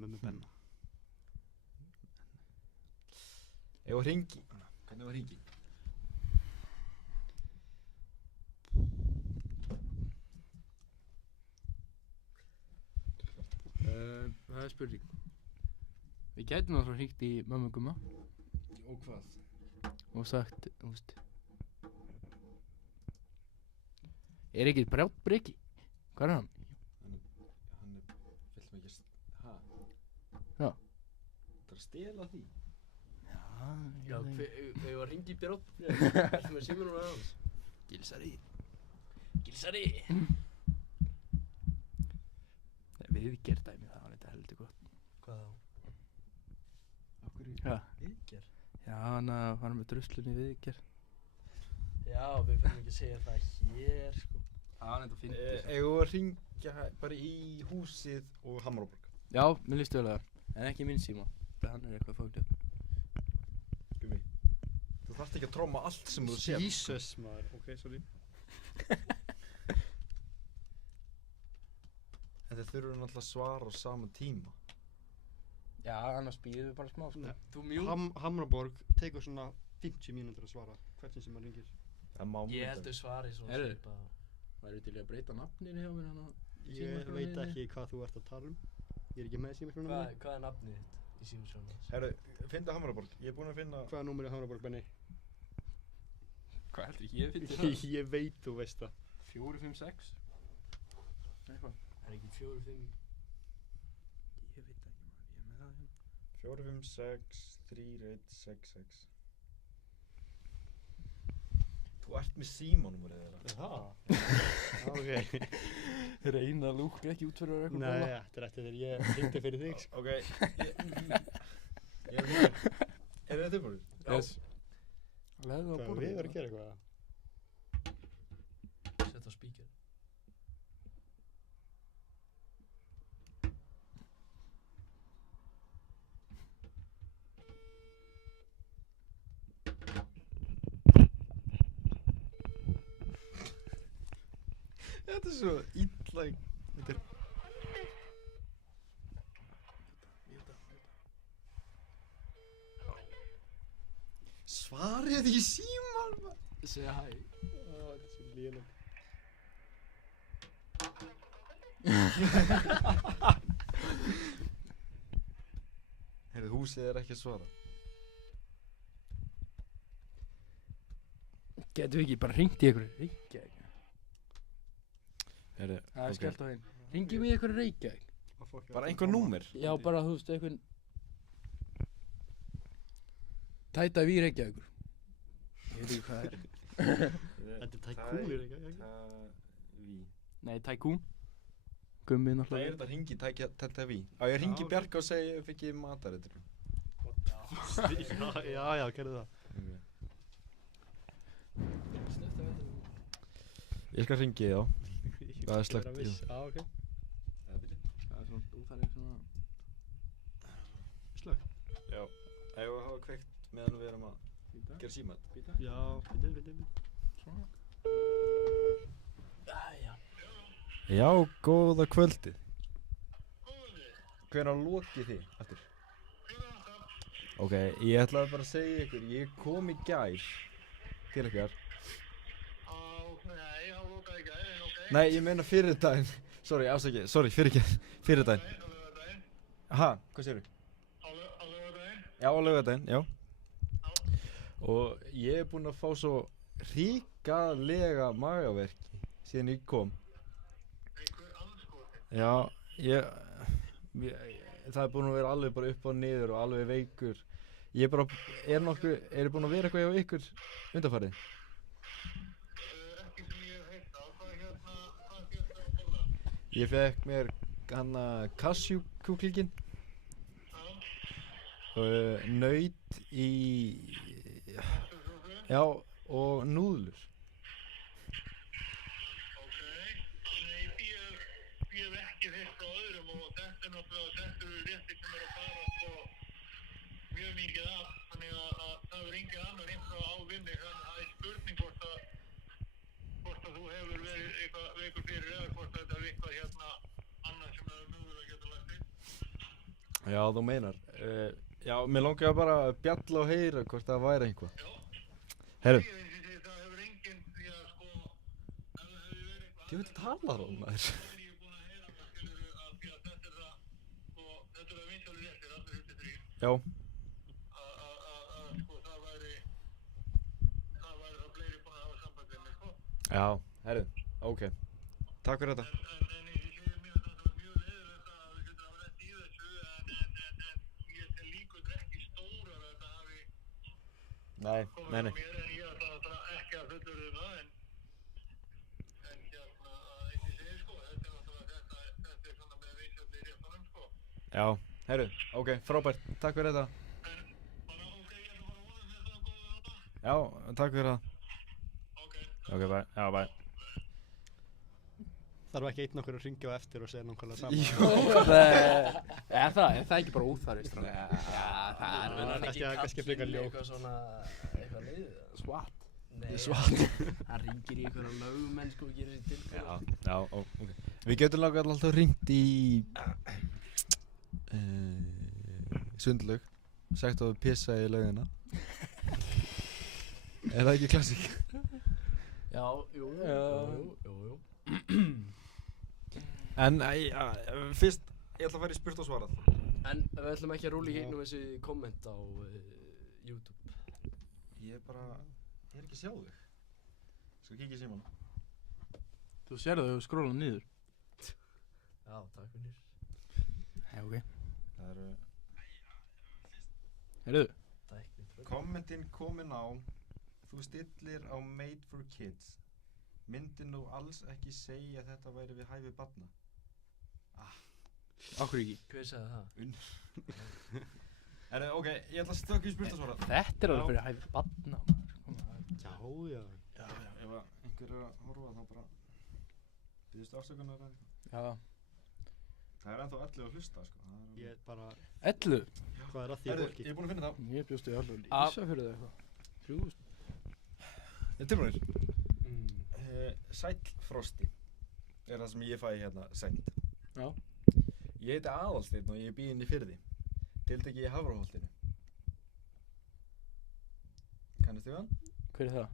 Mömmu Benna. Ég var að ringi... Hvernig var að ringi? Það er spurning. Við gætum náttúrulega hringt í mömmu Gumma Og hvað? og sagt, þú veist, er ekki Brjánn Breki? Hvað er hann? Hann er... Vill mig ekki... Hæ? Já. Það er að stela því. Já, þegar ég var að ringa í Björn. Þetta með símur og aðeins. Gilsari. Gilsari! Viðgerð dæmi, það var þetta heldur gott. Hvað þá? Af hverju? Já. Viðgerð? Já, hann að fara með druslunni í viðgerð. Já, við fyrir ekki að segja það hér, sko. Það var þetta fyndið. Ég var að ringja bara í húsið og Hamraborg. Já, mér líst vel að það. En ekki minn síma. Hann er eitthvað fókljað. Gumi. Þú þarft ekki að tróma allt sem þú sér. Jesus, maður. Ok, sorry. En þeir þurfum náttúrulega að svara á sama tíma. Já, annars býðum við bara smá, sko. Nei. Þú mjút? Hamraborg tekur svona 50 mínútur að svara hvernig sem maður ringir. Það má Ég held þau svari svona Heyrðu. svipað. Væri til í að breyta nafninu hjá mér hann á Ég símaskráninni veit þinni? ekki hvað þú ert að tala um. Ég er ekki með símaskrána minni. Hvað er nafnið þitt í símsjónu? Herru, finndu Hamraborg. Ég er búinn að finna... Hvaða númer er Hamraborg, Benni? Hvað heldur ég fyrir það? Ég veit þú veist það. 456? Eitthvað. Er ekki 4-5? Ég veit ekki maður, ég er með það hérna. 4, 5, 6, 3, 1, 6, 6. Þú ert með símanúmerið þeirra. Það? Ok. Reyna að lúkka ekki út fyrir eitthvað Nei, bolla. þetta er eftir þegar ég hringdi fyrir þig. Ok, ég er hér. Er þetta tilbúinir? Yes. Leðu á Hvað, borðið. við verðum að gera eitthvað? Sett á speaker. Þetta er svo illa. Þetta er... Svarið í síman, maður. Segja hæ. Þetta er svo lélegt. Heyrðu, húsið er ekki að svara. Getum við ekki bara hringt í einhverju Reykjavík? Heyrðu, Það er skellt á þeim. Hringjum í einhverju Reykjavík? bara einhver númer. Já, bara þú veist, einhvern Tæta við Reykjavíkur. Ég veit ekki hvað það er. Þetta er tækúlir, ekki? Nei, Tycoon. Gummi Það er náttúrulega. þetta hringi Tæta við. Á ég hringi Bjarka og segi ég fikk ég matareitur. Já, gerðu það. Ég skal hringi þá. Það er slökkt, jú. Já, ok. Það er svona, þú þarf svona Slökkt. Já. Ef við hafa kveikt meðan við erum að gera símat. Já, bíddu. Svona. Já, góða kvöldið. Hvenær lokið þið aftur? Ok, ég ætlaði bara að segja ykkur, ég kom í gær til ykkar. Nei, hann lokaði ekki en ok. Nei, ég meina fyrir daginn. Sorry, fyrir daginn. Ha, hvað segirðu? Á laugardaginn? Já, á laugardaginn, já. Og ég er búinn að fá svo hrikalega magaverki síðan ég kom. Einhver andskoti. Já, það er búinn að vera alveg bara upp og niður og alveg veikur. Ég bara, er búinn að vera eitthvað hjá ykkur undanfarið? Ekki sem ég hef heyrt á. Hvað fyrst að borða? Ég fekk mér hana kassjúkúklíkinn. Naut í, já, og núðlur. Ok. Nei, ég hef ekki heyrt frá öðrum og þetta er náttúrulega, þetta eru réttir sem eru að fara sko mjög mikið af. Þannig að það hefur engin annar einhvað á vinni. Þannig að það er spurning hvort að þú hefur verið eitthvað veikur fyrir eða hvort þetta er eitthvað hérna annað sem það er mögulega getur lagt inn. Já, þú meinar. Já, mér langaði bara að bjalla og heyra hvort það væri einhvað. Já. Herru, Það hefur enginn því að sko, ef það hefur verið eitthvað ég vil tala þá maður. er ég búinn að heyra það skilur að því að þetta er það vinsælu réttir, allir hluti þrír, Já, að sko það væri þá fleiri búin að hafa samband við mig sko. já, herru, ok. Takk fyrir þetta. En ég sé mér að það var mjög leiðilegt að við getum hafa lent í þessu en ég tel líkur ekki stórar að þetta hafi Nei. komið frá mér en ég ætla náttúrulega ekki að fullyrða það en hérna eins og ég segi sko þetta er náttúrulega þetta er svona með vinsælli réttunum sko. Já, herru, ok, frábært. Takk fyrir þetta. En bara ok, ég ætla bara að vona þetta að góða þetta. Já, takk fyrir það. Ok. Ok, bye. Já, bye. Þarf ekki einn okkur að ringja á eftir og segja nákvæmlega saman. Er það ekki bara óþarfi strákar? Já, það er kannski frekar ljótt. Eitthvað svona, eitthvað leiðið. SWAT. Nei, SWAT. hann ringir í einhverja lögmenn sko og gerir sér til. Já, ok. Við getum alltaf ringt í Sundlaug. Sagt að við pissa í laugina. Er það ekki klassík? Já, jú. En fyrst, ég ætla að fara í spurt og svarað. En við ætlum ekki að rúla í gegnum þessi komment á YouTube. Ég er ekki að sjá þig. Skal kíkja í símann. Þú sérðu þau skróla niður. Já, takk fyrir. Hei, ok. Það eru Heyrðu, Tækni tröll. kommentin komin á þú stillir á Made for Kids, myndir nú alls ekki segja að þetta væri við hæfi barna. Akkur ekki. Hver sagði það? Ok, ég ætla að stökka í spurtasvara. Þetta er alveg fyrir hæfi barna. Já. Já, ef einhver er að horfa þá bara bíðist afsökunar eða eitthvað. Já. Það er ennþá 11 að hlusta, sko. Ég bara, 11? hvað er að því Herðu, fólki? ég er búinn að finna það. Ég bjóst í alveg lýsa fyrir það eitthvað. 3000. Ég er tilbúinir. Sæll Frosti er það sem ég fæ hérna sent. Já. Ég heiti Aðalsteinn og ég er býinn í Firði. Tiltekki í Hafraholtinu. Kannistu við hann? Hver er það?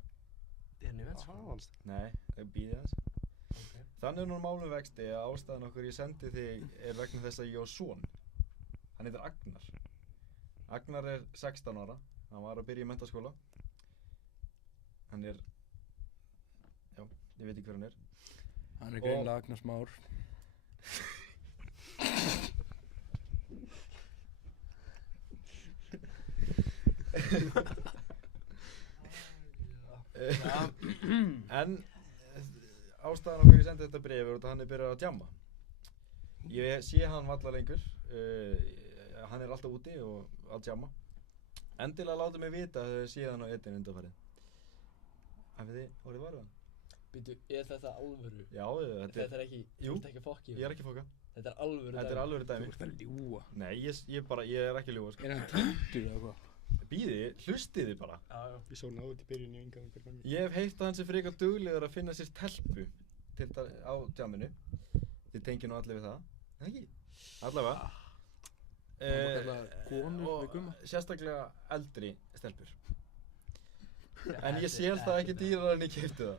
Er hann í Ventskóla? Nei, það býði þess. Okay. Þannig er nú málum vexti að ástæðan okkur ég sendi þig er vegna þess að ég á son. Hann heitir Agnar. Agnar er 16 ára. Hann var að byrja í menntaskóla. Hann er, já, ég veit ekki hver hann er. Hann er greinlega Agnar Már. En ástæðan okkur ég sendi þetta bréf er að hann er byrjað að djamma. Ég sé hann valla lengur. Hann er alltaf úti og að djamma. Endilega láta mig vita að þau séð hann á eddin undanfarið. Hafið þið orðið varðan? Býtu, er þetta alvöru? Já, Þetta er ekki, þú ert ekki að fokki? Ég er ekki að fokka. Þetta er alvöru Þetta er alvöru dæmi. Þú ert að ljúga. Nei, ég er ekki að ljúga, sko. Er hann týndur eða hvað? Bíði, hlustiði bara. Já. Ég svo náðu til byrjun í engan einhver mann. Ég hef heyrt að hann sé frekar duglegur að finna sér telpu á djamminu. Þið tengið nú allir við það. Það ekki? Allavega. Konur við gumma. Sérstaklega eldri stelpur. En ég sel það ekki dýrar en ég keypti það.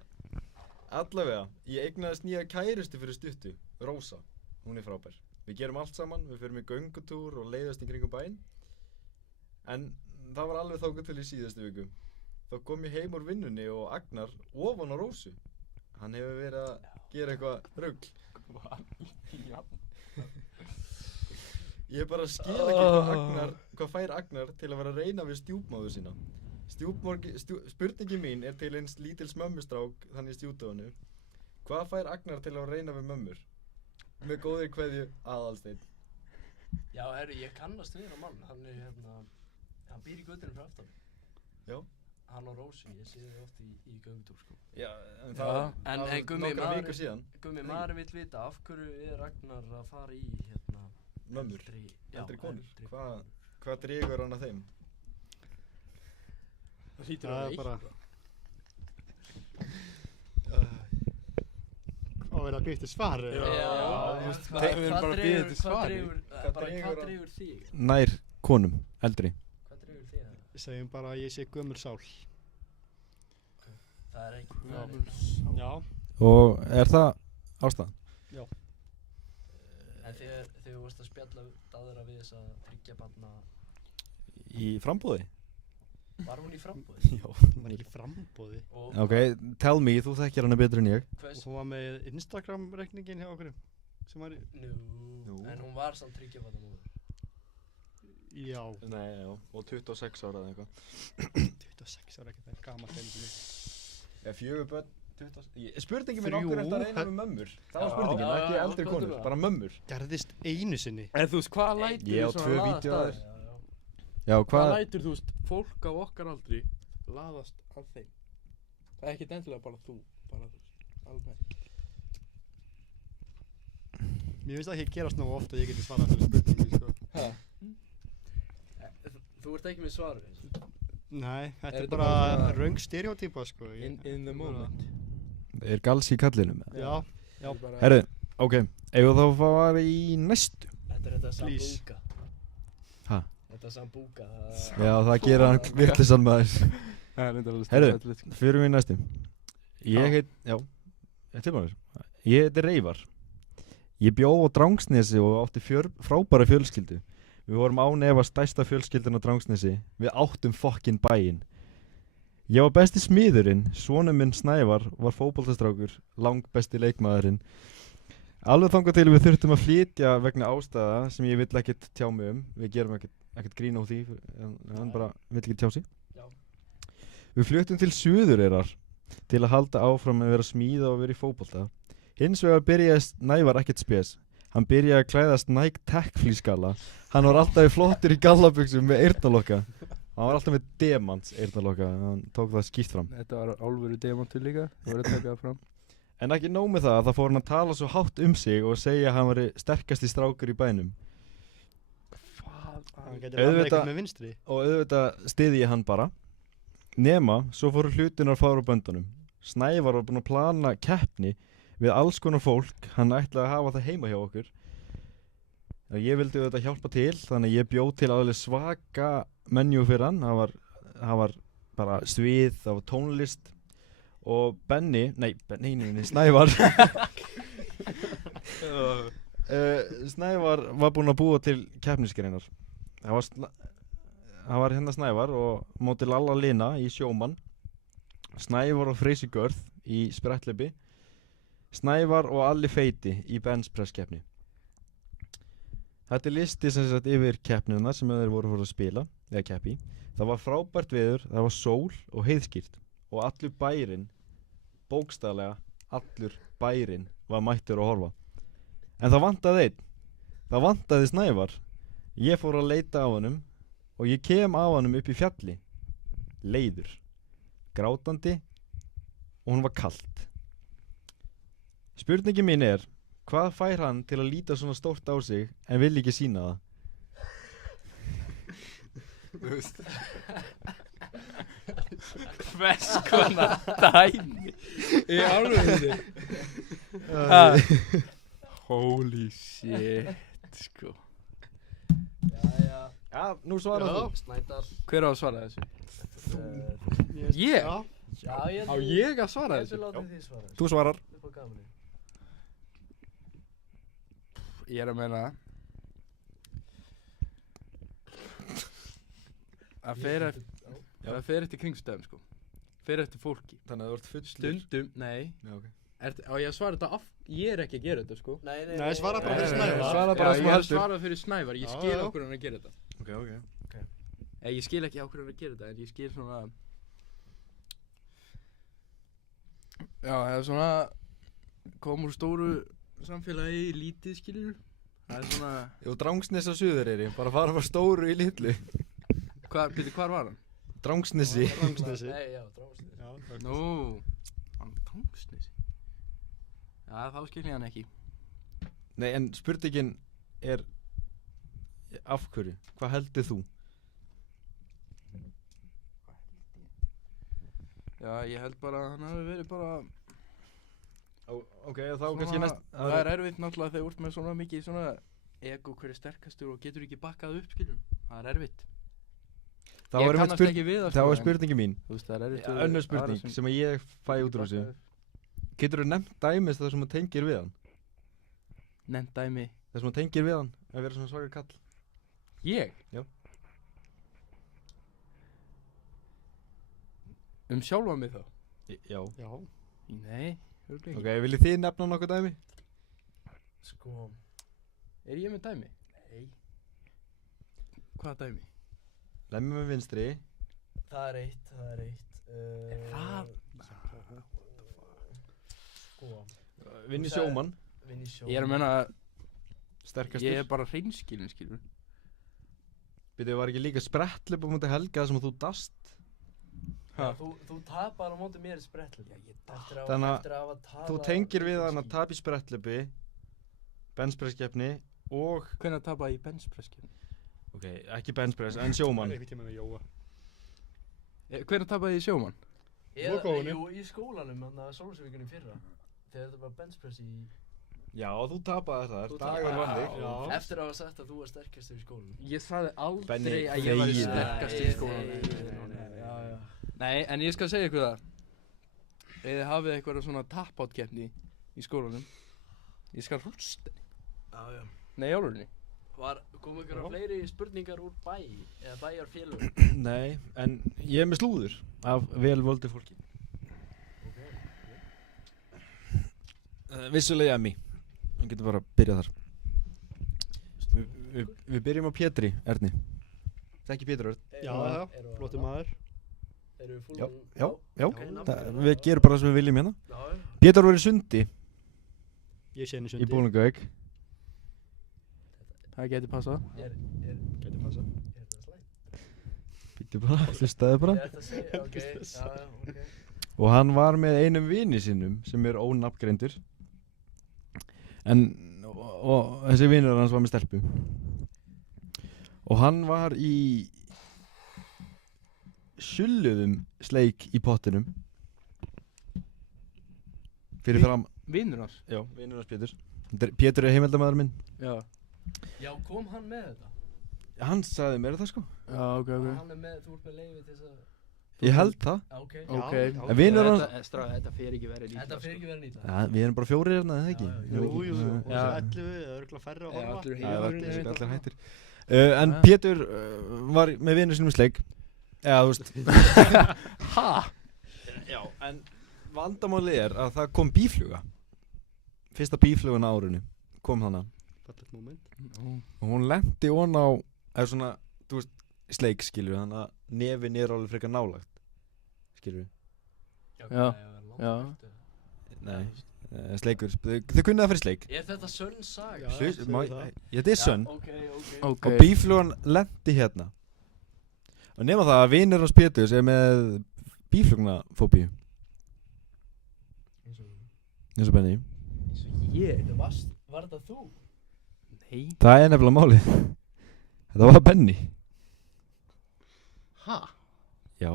Allavega, ég eignaðist nýja kærustu fyrir stuttu, Rósa. Hún er frábær. Við gerum allt saman, við förum í göngutúr og leiðast í kringum bæinn. En það var alveg þangað til í síðustu viku. Þá kom ég heim úr vinnunni og Agnar ofan á Rósu. Hann hefur verið að gera eitthvað rugl. Ég bara skil ekki hvað fær Agnar til að vera að reyna við stjúpmóður sína. Spurningin mín er til eins lítils mömmustrák þannig í stjúpdóinu. Hvað fær Agnar til að reyna við mömmur? Með góðri kveðju, Aðalsteinn. Já, herru, ég kannast við hann mann. Hann er hann býr í götunum fyrir aftan. Já. Hann og Rósu, ég sé þau oft í göngutúr, sko. Já, en það En Gummi, nokkra vikur síðan. Gummi, maður vill vita af hverju er Agnar að fara í, mömmur, eldri konur. Hvað dregur hann að þeim? Það hlýtur Það að er vera bara, eitthvað. Hvað er að byrja svari? Já, Við erum bara að bíða eftir svari. Hvað dregur þig? Nær konum, eldri. Hvað dregur þig? Við segjum bara að ég sé gömul sál. Það er ekki Já. Og er það ástæðan? Já. En þegar þú varst að spjalla aðra við þess að tryggja barna, Í frambúði? var hún í frambúði? Já. Hún var ekki í frambúði. Ok, tell me, þú þekkir hana betur en ég. Og hún var með Instagram-reikningin hjá okkur. Sem var í... Nú. En hún var samt tryggja barna móður. Já. Nei, já, og 26 ára eða eitthvað. 26 ára, ekki það er gamalt einu sinni. Eða 4 börn, 26... Spurningin minn okkur eftir að reyna með mömmur. Það var spurningin, Já, ekki já, eldri hvað konur, er það? bara mömmur. Gerðist einu sinni. En þú veist, hvað lætur Ég á svona 2 laðast vídeó að af þér? þér. Já, Hvað hvað? lætur, þú veist, fólk á okkar aldri laðast að þeim? Það er ekkert endilega bara þú, bara þú veist, almennt. Mér finnst það ekki gerast nógu oft að ég geti svarað þessari spurningu, sko. Hæ? Þú ert ekki með svarið? Nei, þetta Er er þetta bara bara- röng stereotypa, sko. In the moment. Er gals í kallinum? Já. Já. Herru, ok, eigum við þá að fara í næstu? Þetta er þetta Please. Sambuca. Ha? Þetta Sambuca, Já, það gerir hann vitlisann maður. Það er reyndar alveg Heyrðu. stjórnætlið, sko. Fyrir við í næstu. Ég heit, já, tilbúinir. Ég heiti Reifar. Ég bjó á Drangsnesi og átti frábæra fjölskyldu. Við vorum án efa stærsta fjölskyldun á Drangsnesi. Við áttum fokkin bæinn. Ég var besti smiðurinn, sonur minn Snævar var fótboltastrákur, langbesti leikmaðurinn. Alveg þangað til við þurftum að flytja vegna ástæða sem ég vill ekkert tjá mig um. Við gerum ekkert grín á því, en hann bara vill ekki tjá sig. Já. Við fluttum til Suðureyrar til að halda áfram að vera smíða og vera í fótbolta. Hins vegar byrjaði Snævar ekkert spes. Hann byrjaði að klæðast Nike Tech flísgalla. Hann var alltaf flottur í gallabuxum með eyrnalokka. Hann var alltaf með demants eyrnalokka. Hann tók það skýrt fram. Þetta var alvöru demantur líka, það var að taka það fram. En ekki nóg með það fór hann að tala svo hátt sig og segja að hann væri sterkasti strákur í bænum. Hann gæti landað eitthvað með vinstri. Og auðvitað styði ég hann bara. Nema, svo fóru hlutirnar að fara á böndunum. Snævar var búinn að plana keppni við alls konar fólk. Hann ætlaði að hafa það heima hjá okkur. Ég vildi auðvitað hjálpa til, þannig að ég bjóð til alveg svaka menjú fyrir hann. Það var bara svið, það var tónlist. Og Snævar Snævar var búinn að búa til keppnisgreinar. Það var hérna Snævar og móti Lalla Lina í sjómann, Snævar og Freysi Görð í spretthlaupi, Snævar og Alli Feiti í benchpress keppni. Þetta listi sem sagt yfir keppnina sem þeir voru að spila eða keppi. Það var frábært veður, það var sól og heiðskýrt og allur bærinn, bókstaflega allur bærinn var mættur að horfa. En það vantaði einn. Það vantaði Snævar. Ég fór að leita á honum og ég kem á honum upp í fjalli. Leiður. Grátandi og hún var kalt. Spurningin mín er, hvað fær hann til að líta svona stórt á sig en vill ekki sýna það? Þú veist. Hvers konar dæmi í alvörunni? Holy shit, sko. Já, nú svaraðu þú. Snædal. Hver á að svara þessu? Ég? Já, ég Á ég að svara þessu? þessu? Látið þið svara. Þú svarar. Upp á gamanið. Ég er að meina það fer eftir kringstæðum, sko. Fer eftir fólki. Þannig að þú ert fullur. Stundum, nei. Já, ok. Á ég að svara þetta ég er ekki að gera þetta, sko. Nei, svara bara fyrir Snævar. Svara bara sem ég er að heldur. svara fyrir Snævar, ég skil okkur hann að gera þetta. Ok. Ég skil ekki okkur hann að gera þetta, en ég skil svona. Já, það er svona kom úr stóru samfélagi í lítið, skilur. Það er svona. Jú, Drangsnes á Suðureyri, bara fara frá stóru í litlu. Hvar var hann? Drangsnesi. Drangsnesi. Nei, já, Drangsnesi. Nú, hann Drangsnesi. Já, þá skil ég hann ekki. Nei, en spurningin er af hverju? Hvað heldur þú? Já, ég held bara að hann hafi verið bara Ok, þá kannski svona, næst. það er erfitt náttúrulega þegar þú ert með svona mikið svona ego hver er sterkastur og getur ekki bakkað upp, skilur. Það er erfitt. Ég kannast ekki við það, þá sko, er spurningin mín. Þú veist, það er erfitt. Önnur spurning sem að ég fæ út úr þessu. Geturðu nefnt dæmis það sem að tengir við hann? Nefnt dæmi. Það sem að tengir við hann að vera svona svaka kall. Ég? Já. Sjálfa mig þá? Já. Nei, örugglega Ok, ekki. viljið þið nefna nokkuð dæmi? Sko. Er ég með dæmi? Nei. Hvaða dæmi? Lemmi með vinstri. Það er eitt. Það? Sko. Vinn í Þú sagði- sjómann. Vinn í sjómann. Ég er að meina að Sterkastur. ég er bara hreinskilin, skilur. Byrjuðu, var ekki líka spretthlaup á móti Helga sem að þú dast? Ha? Þú tapar á móti mér í spretthlaup. Þannig að Eftir að hafa tapað. þú tengir við hann að tapa í spretthlaupi, benchpress-keppni og... Hvenær tapaði ég benchpress-keppni? Ok, ekki benchpress, en sjómann. Það er ekki tíma með Jóa. Hvenær tapaði ég sjómann? Jú, í skólanum, þannig að Sólsvíkunum fyrra. Þegar þetta var benchpress í... Já, þú tapaði þar, Þú Dagur tapaðir. vann þig. Já. Eftir að hafa sagt að þú var sterkastur í skólanum. Ég sagði aldrei Benni, að ég væri þegiðu. sterkast í skólanum. Já. Nei, en ég skal segja ykkur það. Ef þið hafið eitthvað svona tap-out-keppni í skólanum, ég skal rústa henni. Já. Nei, í alvörunni. Kom ykkur á fleiri spurningar úr bæ, eða bæjarfélögum? Nei, en ég er með slúður af velvöldu fólki. Vissulega Emmi. Við getum bara að byrja þar. Við byrjum á Pétri, Erni. Þekki Pétur Örn? Já, flottur maður. Eru við Já, full já, já. Ok, nafn. Við gerum bara það sem við viljum hérna. Já, Pétur var í sundi Ég sé henni í sundi. Bólungavík. Það getur passað. Gæti passa. þetta slæmt? Býttu bara, hlustaðu bara. Ég ætla að segja, ok, já, ok. Og hann var með einum vini sínum sem er ónafngreindur. En, og þessi vinur hans var með stelpu. Og hann var í sulluðum sleik í pottinum. Fyrir fram, Vinur hans. já, vinur hans Pétur. Pétur er heimildamaður minn. Já. Já, kom hann með þetta? Hann sagði mér það sko. Já, ok. Hann er með, þú ert með leyfi til þess að... Ég held það. Já, ok. Ok. En vinur hans... Þetta fer ekki verið Þetta fyrir ekki verið nýta. Ja, við erum bara 4 hérna, eða ekki? Já, já, Jú, jú, jú. Og Já. svo 11, það er örugglega færri að Já, horfa. allir Já, það heimurinn er er allir þetta. hættir. En Já. Pétur var með vinur sínum í sleik. Eða, þú veist. Ha? Já, en vandamálið er að það kom bífluga. Fyrsta bíflugan á árinu kom hana. Fallegt moment. Og hún lenti on á, eða svona, þú veist, sleik, skilur við, þannig að nefin er alveg frekar nálagt. Skilur við? Já, já. Nei, sleikur. Þau kunnið að fyrir sleik. Er þetta sönn saga? Já. Hlust, segðu það. þetta er sönn. Ok. Ok. Og bíflugan lenti hérna. Og nema það að vinur hans Péturs er með bíflugnafóbíu. Eins og Benni. Eins og ég. Var þetta þú? Nei. Það er nefnilega málið. Þetta var Benni. Ha? Já.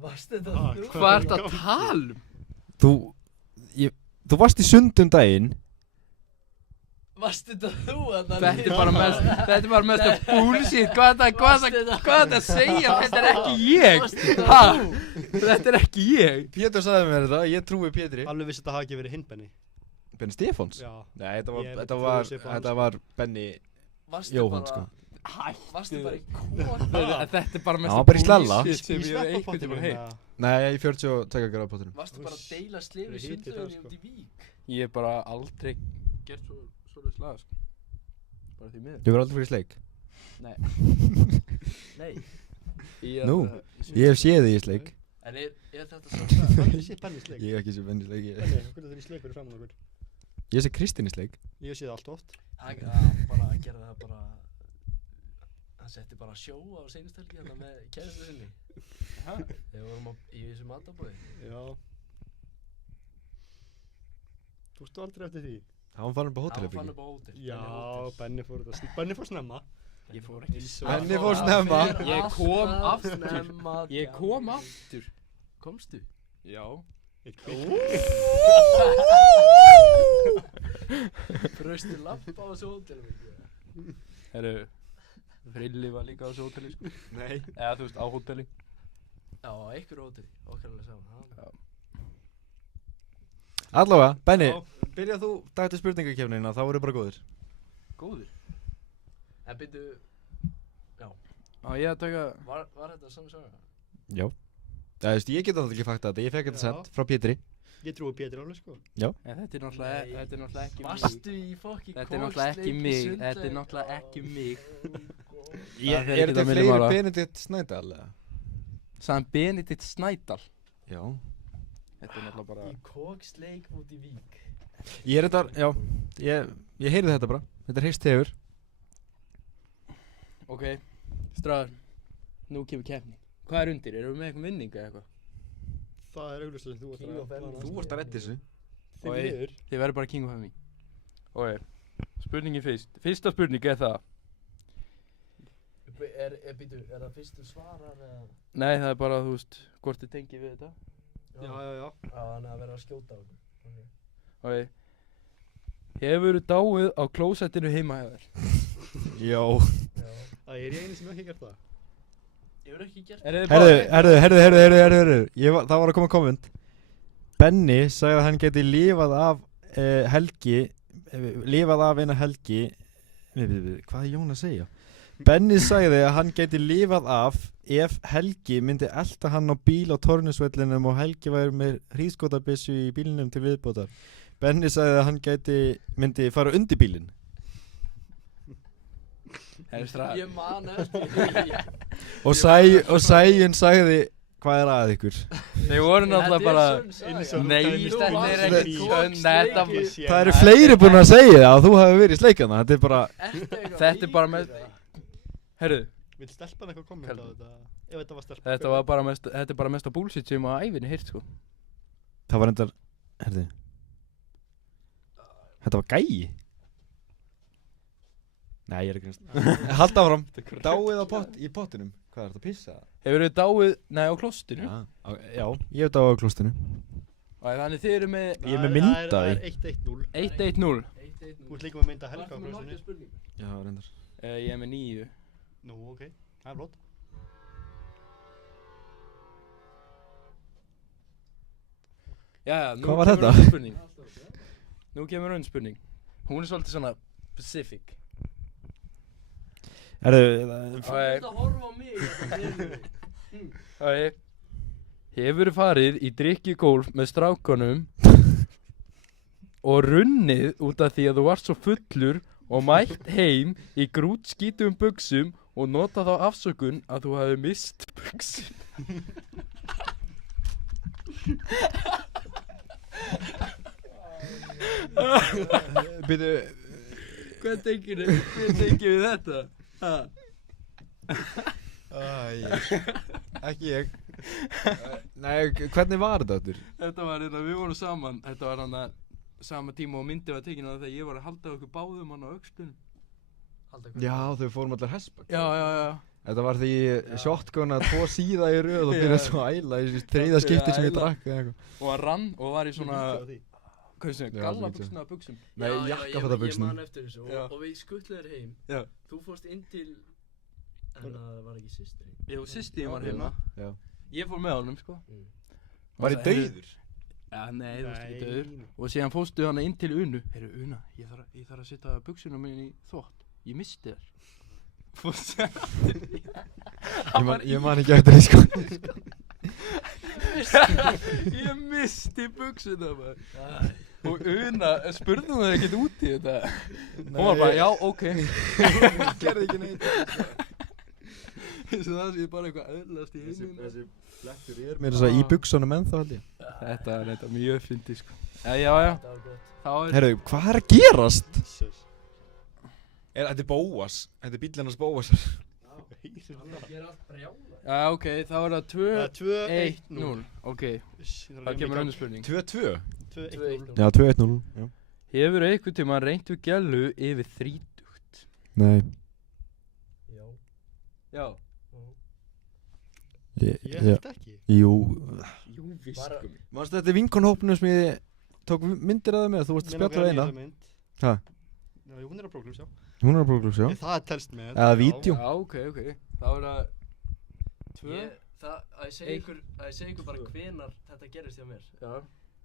Varst þetta Ha, þú? Hvað ert að tala um? Þú varst í sundum daginn. Varst þetta þú? Þetta er bara mest bullshit. Hvað er þetta að segja? Þetta er ekki ég. Ha? Þetta er ekki ég. Pétur sagði mér þetta, ég trúi Pétri. Alveg vissi þetta hafi ekki verið hinn Benni. Benni Stefáns? Já. Nei, Ég þetta trúi var, Stefáns. þetta var Benni Jóhann, sko. Varstu bara í kók? Þetta er bara Hann var bara í slalla. bullshit sem ég hef einhvern tímann heyrt. Nei, í 42 gráða pottinum. Varstu bara að deila Það slefi er hiti sundlauginni það, út í vík? Ég hef bara aldrei gert svo slag, sko. Bara því miður. Þú verður aldrei fyrir sleik. Nei. Nú, ég hef séð þig í sleik. En er þetta sönn saga? Benni sé Benni sleik. Ég hef ekki séð Benni í sleik. Benni, hvernig er þið í sleik fyrir framan okkur? Ég sé Kristín í sleik. Ég sé það allt oft. Það bara að gera það bara... Hann setti bara sjó á seinustelgi hérna með kæristu sinni. Ha? Þegar við vorum í þessu matabóði. Já. Tókstu aldrei eftir því? Það var farin upp á Hann fann hótelherbergi. upp á hótel. Já, Benni fór snemma. Ég fór ekki. Benni fór snemma. Ég kom aftur. Snemma. Ég kom aftur. Komstu? Já. Fraustu lappa á þessu hótelum. Herru, Frilli var líka á þessu hóteli, sko. Nei. Eða þú veist, á hóteli. Já, á einhverju hóteli. Okkar alveg saman. Allavega, Benni, Já. byrjað þú dagti spurningakefnina, þá voru bara góðir. Góður. En byrju, Á ég að taka... var þetta sann saga? Já. Það veist, ég get alltaf ekki fakta þetta, ég fekk þetta Já. sent frá Pétri. Ég trúi Pétur alveg sko. En þetta er náttúrulega ekki mig. Varstu í fokki Þetta er náttúrulega ekki mig. Þetta er náttúrulega ekki mig. Er fer ekkert þetta á milli fleiri mála. Benedikt Snædal, eða? Sagðan Benedikt Snædal. Já. Þetta er náttúrulega bara... Í kóksleik út í vík. Ég er þetta, já, ég heyrði þetta bara. Þetta er heyrst hefur. Ok, stráðar. Nú kemur keppni. Hvað er undir? Erum við með eitthvað vinning eða eitthvað? Það er auglustlega sem þú King of Ennis. Þú vorst að redda þessu. Þið Oj. miður. Þið verður bara king of me. Ok, spurningin fyrst. Fyrsta spurning er það. Býtu, er það fyrstu svarar eða? Nei, það er bara, þú veist, hvort þið tengið við þetta. Já. Já, hann er að vera að skjóta á okkur. Ok. Hefurðu dáið á klósettinu heima hjá þér? Já. Það er ég eini sem ekki gert það. Ég verð ekki gert Herðu. Það var að koma komment. Benni sagði að hann geti lifað af eina helgi. Hvað er Jón að segja? Benni sagði að hann geti lifað af ef Helgi myndi elta hann á bíl á Tornusvellinum og Helgi væri með hríðskotabissu í bílnum til viðbótar. Benni sagði að hann myndi fara undir bílinn. Ég man eftir því. Og Sæjun sagði, hvað er að ykkur? Þeir voru náttúrulega bara... Nei, þetta er ekki sönn, þetta... Það eru fleiri búin að segja það að þú hafi verið í sleikana, þetta er bara... Þetta er bara mest... Herru, Vill stelpan eitthvað kommenta á þetta? Ef þetta var stelpan. þetta er bara mesta bullshit sem á ævinni heyrt, sko. Það var endar, herðu. Þetta var gæi. Nei, ég er ekki næst. Halda áfram. Dáið í pottinum. Hvað er þetta að pissa? Hefur þið dáið, nei, á klostinu? Já, ég hef dáið á klostinu. Þannig þið eru með... Ég er með mynd af því. Það er 1-1-0. 1-1-0. Þú ert líka með mynd af Helga á klostinu. Já, reyndar. Ég er með 9. Nú, ok. Það er flott. Jæja, nú Hvað var kemur þetta? önnur spurning. Nú kemur önnur spurning. Hún er svolítið svona specific. Herðu, Þetta horfa á mig. Hefur farið í drikkjugólf með strákunum og runnið út af því að þú varst svo fullur og mætt heim í grútskítum buxum og nota þá afsökun að þú hafi mist buxum. byrju, Hvað tengir við þetta? ekki ég. Nei, hvernig var þetta aftur? Þetta var við vorum saman, þetta var sama tíma og myndi var tekin á það þegar ég var að halda okkur báðum hann á öxlunum. Já, þau fórum allir hestbak. Já. Þetta var því shotgun að 2 síða í röð og byrjaði svo að æla í þriðja skipti sem ég drakk eða eitthvað. Og hann rann og var í svona, hvað sem, Já, gallabuxna buxum. Nei, jakkafattabuxum. Ég man eftir þessu og við skuttluðum heim. Já. Þú fórst inn til, en það var ekki systirinn. Jú, systir var hérna. Já. Ég fór með honum, sko. Var ég dauður? Já, nei, þú varst ekki dauður. Og síðan fórstu hana inn til Unu. Heyrðu, Una, ég þarf að setja buxunum minn í þvott. Ég misti þær. Fórstu Ég man ekki eftir því, sko. Ég misti buxuna, maður. Og Una, spurði hún það ekkert út í þetta? Hún var bara, já, ok. Gerði ekki neitt. Svo það sé bara eitthvað öðlast í heiminn. Þessi blettur er mér þess að í buxunum ennþá held ég. Þetta er mjög fyndið, sko. Já. Það var gott. Herru, hvað er að gerast? Þetta er Bóas. Þetta er bíllinn hans Bóasar. Ég er allt brjála. Já, ok, þá er það 2-1-0. Ok, það kemur önnur spurning. 2-2? 2-1-0. Já, 2-1-0. Hefur einhvern tímann reynt við gælu yfir 30? Nei. Já. Ég held ekki. Jú, víst. Manstu þetta vinkonhópnum sem ég tók myndir af það með? Þú varst að spjalla við eina. Ha? Já, hún er á próglús, já. Hún er á próglús, já. Það telst með. Eða vídeo. Já, ok. Þá er það 2. Að ég segi ykkur bara hvenar þetta gerist hjá mér. Já.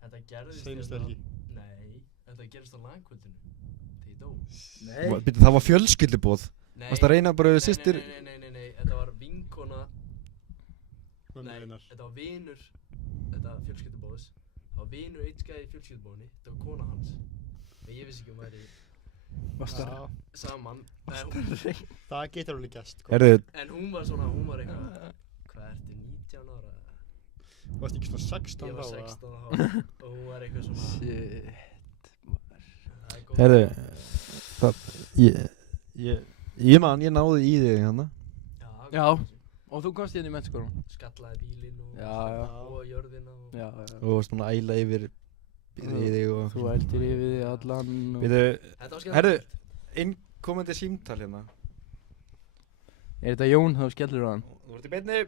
Þetta gerist Seinustu helgi. Nei, þetta gerist á langkvöldinu. Þegar ég dó. Nei. Það var fjölskylduboð. Varstu að reyna bara við systir? Nei, þetta var vinkona. Nei, þetta var vinur. Þetta var fjölskyldubóðs. Það var vinur eitt skæði í fjölskyldubóðinni. Þetta var kona hans. En ég vissi ekki væri saman. Það getur alveg gæst. En hún var eitthvað, hvað ertu, 19 ára? Þú varst ekki svona 16 þá? Ég var 16 þá og hún var eitthvað svona... Shit, maður. Herðu, ég náði í þig hérna. Já, og þú komst hérna í mennskólanum. Skallaði bílinn og jörðina og... Já. Og varst svona að æla yfir þig og... Þú æltir yfir þig allan og... Herðu, innkomandi símtal hérna. Er þetta Jón þá skellur á hann? Þú ert í beinni.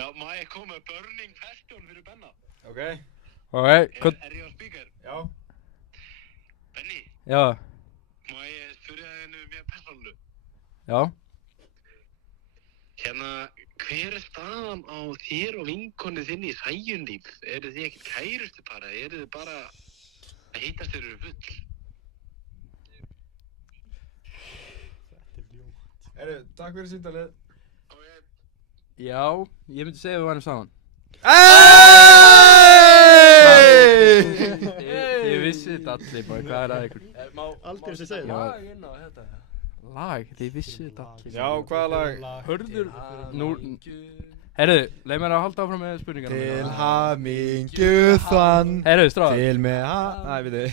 Já, má ég koma með Burning Passion fyrir Benna? Ok. Er ég á speaker? Já. Benni, Já. má ég spyrja þig mér persónulega? Já. Hérna, hver er staðan á þér og vinkonu þinni í Sæjunlíf? Eru þið ekkert kærustupar eða eru þið bara að hittast þeir eru full? Herru, takk fyrir símtalið. Já, ég myndi segja að við værum saman. Ég vissi þetta allir bara, hvað er að ykkur? Aldrei sem segir það. Lag inn á þetta. Lag, þið vissu þetta. Já, hvaða lag? Hörður, Til nú, hamingju. herru, leið mér að halda áfram með spurningarna. Til hamingju þann. Herru, stráðar. Til með Æ, við þið.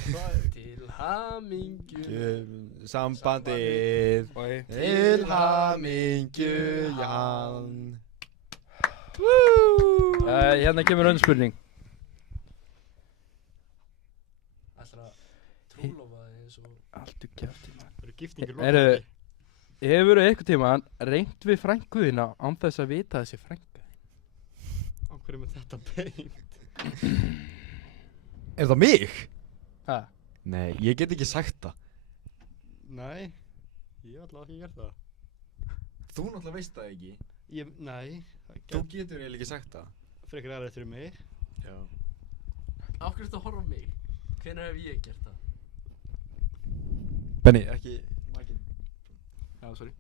Til hamingju. Sambandið. Til hamingju, Jan. Hérna kemur önnur spurning. Ætlar að trúlofa þig eins og... Allt kjafti, maður. Það eru giftingur Herru, hefurðu eitthvað tímann reynt við frænguðina án þess að vita þessi frænga? Á hverju með þetta beint? Er það mig? Ha? Nei, ég get ekki sagt það. Nei, ég hef allavega ekki gert það. Þú náttúrulega veist það ekki. Nei, Þú getur eiginlega ekki sagt það. frekar aðrið fyrir mig. Já. Af hverju ertu að horfa á mig? Hvenær hef ég gert það? Benni, ekki mækinn. Já, sorry.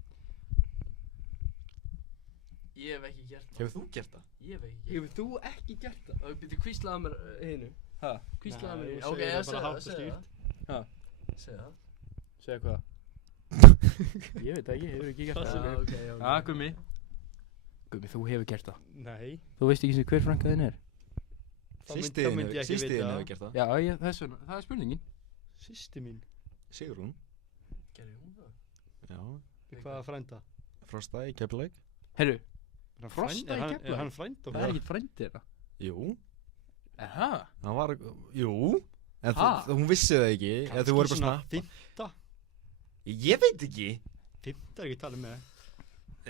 Ég hef ekki gert það. Hefur þú gert það? Ég hef ekki gert Hefur þú ekki gert það? það. Og byrju, hvíslaðu mér hinu. Ha? Hvíslaðu Nei, mér hinu. þú Ok, segir ég það bara segja hátt það, og segja skýrt. það. Ha? Segja það. Segja hvað? Ég veit ekki, hefur ekki gert Já, það? ok. Já, Gummi. Gummi, þú hefur gert það. Nei. Þú veist ekki sem hver frænka þinn er? Þá myndi ég ekki Sýstiðin vita. hefur gert það. Já, þess vegna, það er spurningin. Systir mín. Sigrún. Gerði hún það? Já. Við hvaða frænda? Frosta í Keflavík. Herru, Er hann Frosta frænd- í er hann- Keflavík? Er hann frænd það er ekkert frændið þeirra. Jú. Aha. Hann var, jú. En Ha? hún vissi það ekki. Eða þau voru bara svona snappa. fimta. Ég veit ekki. Fimta er ekki talið með.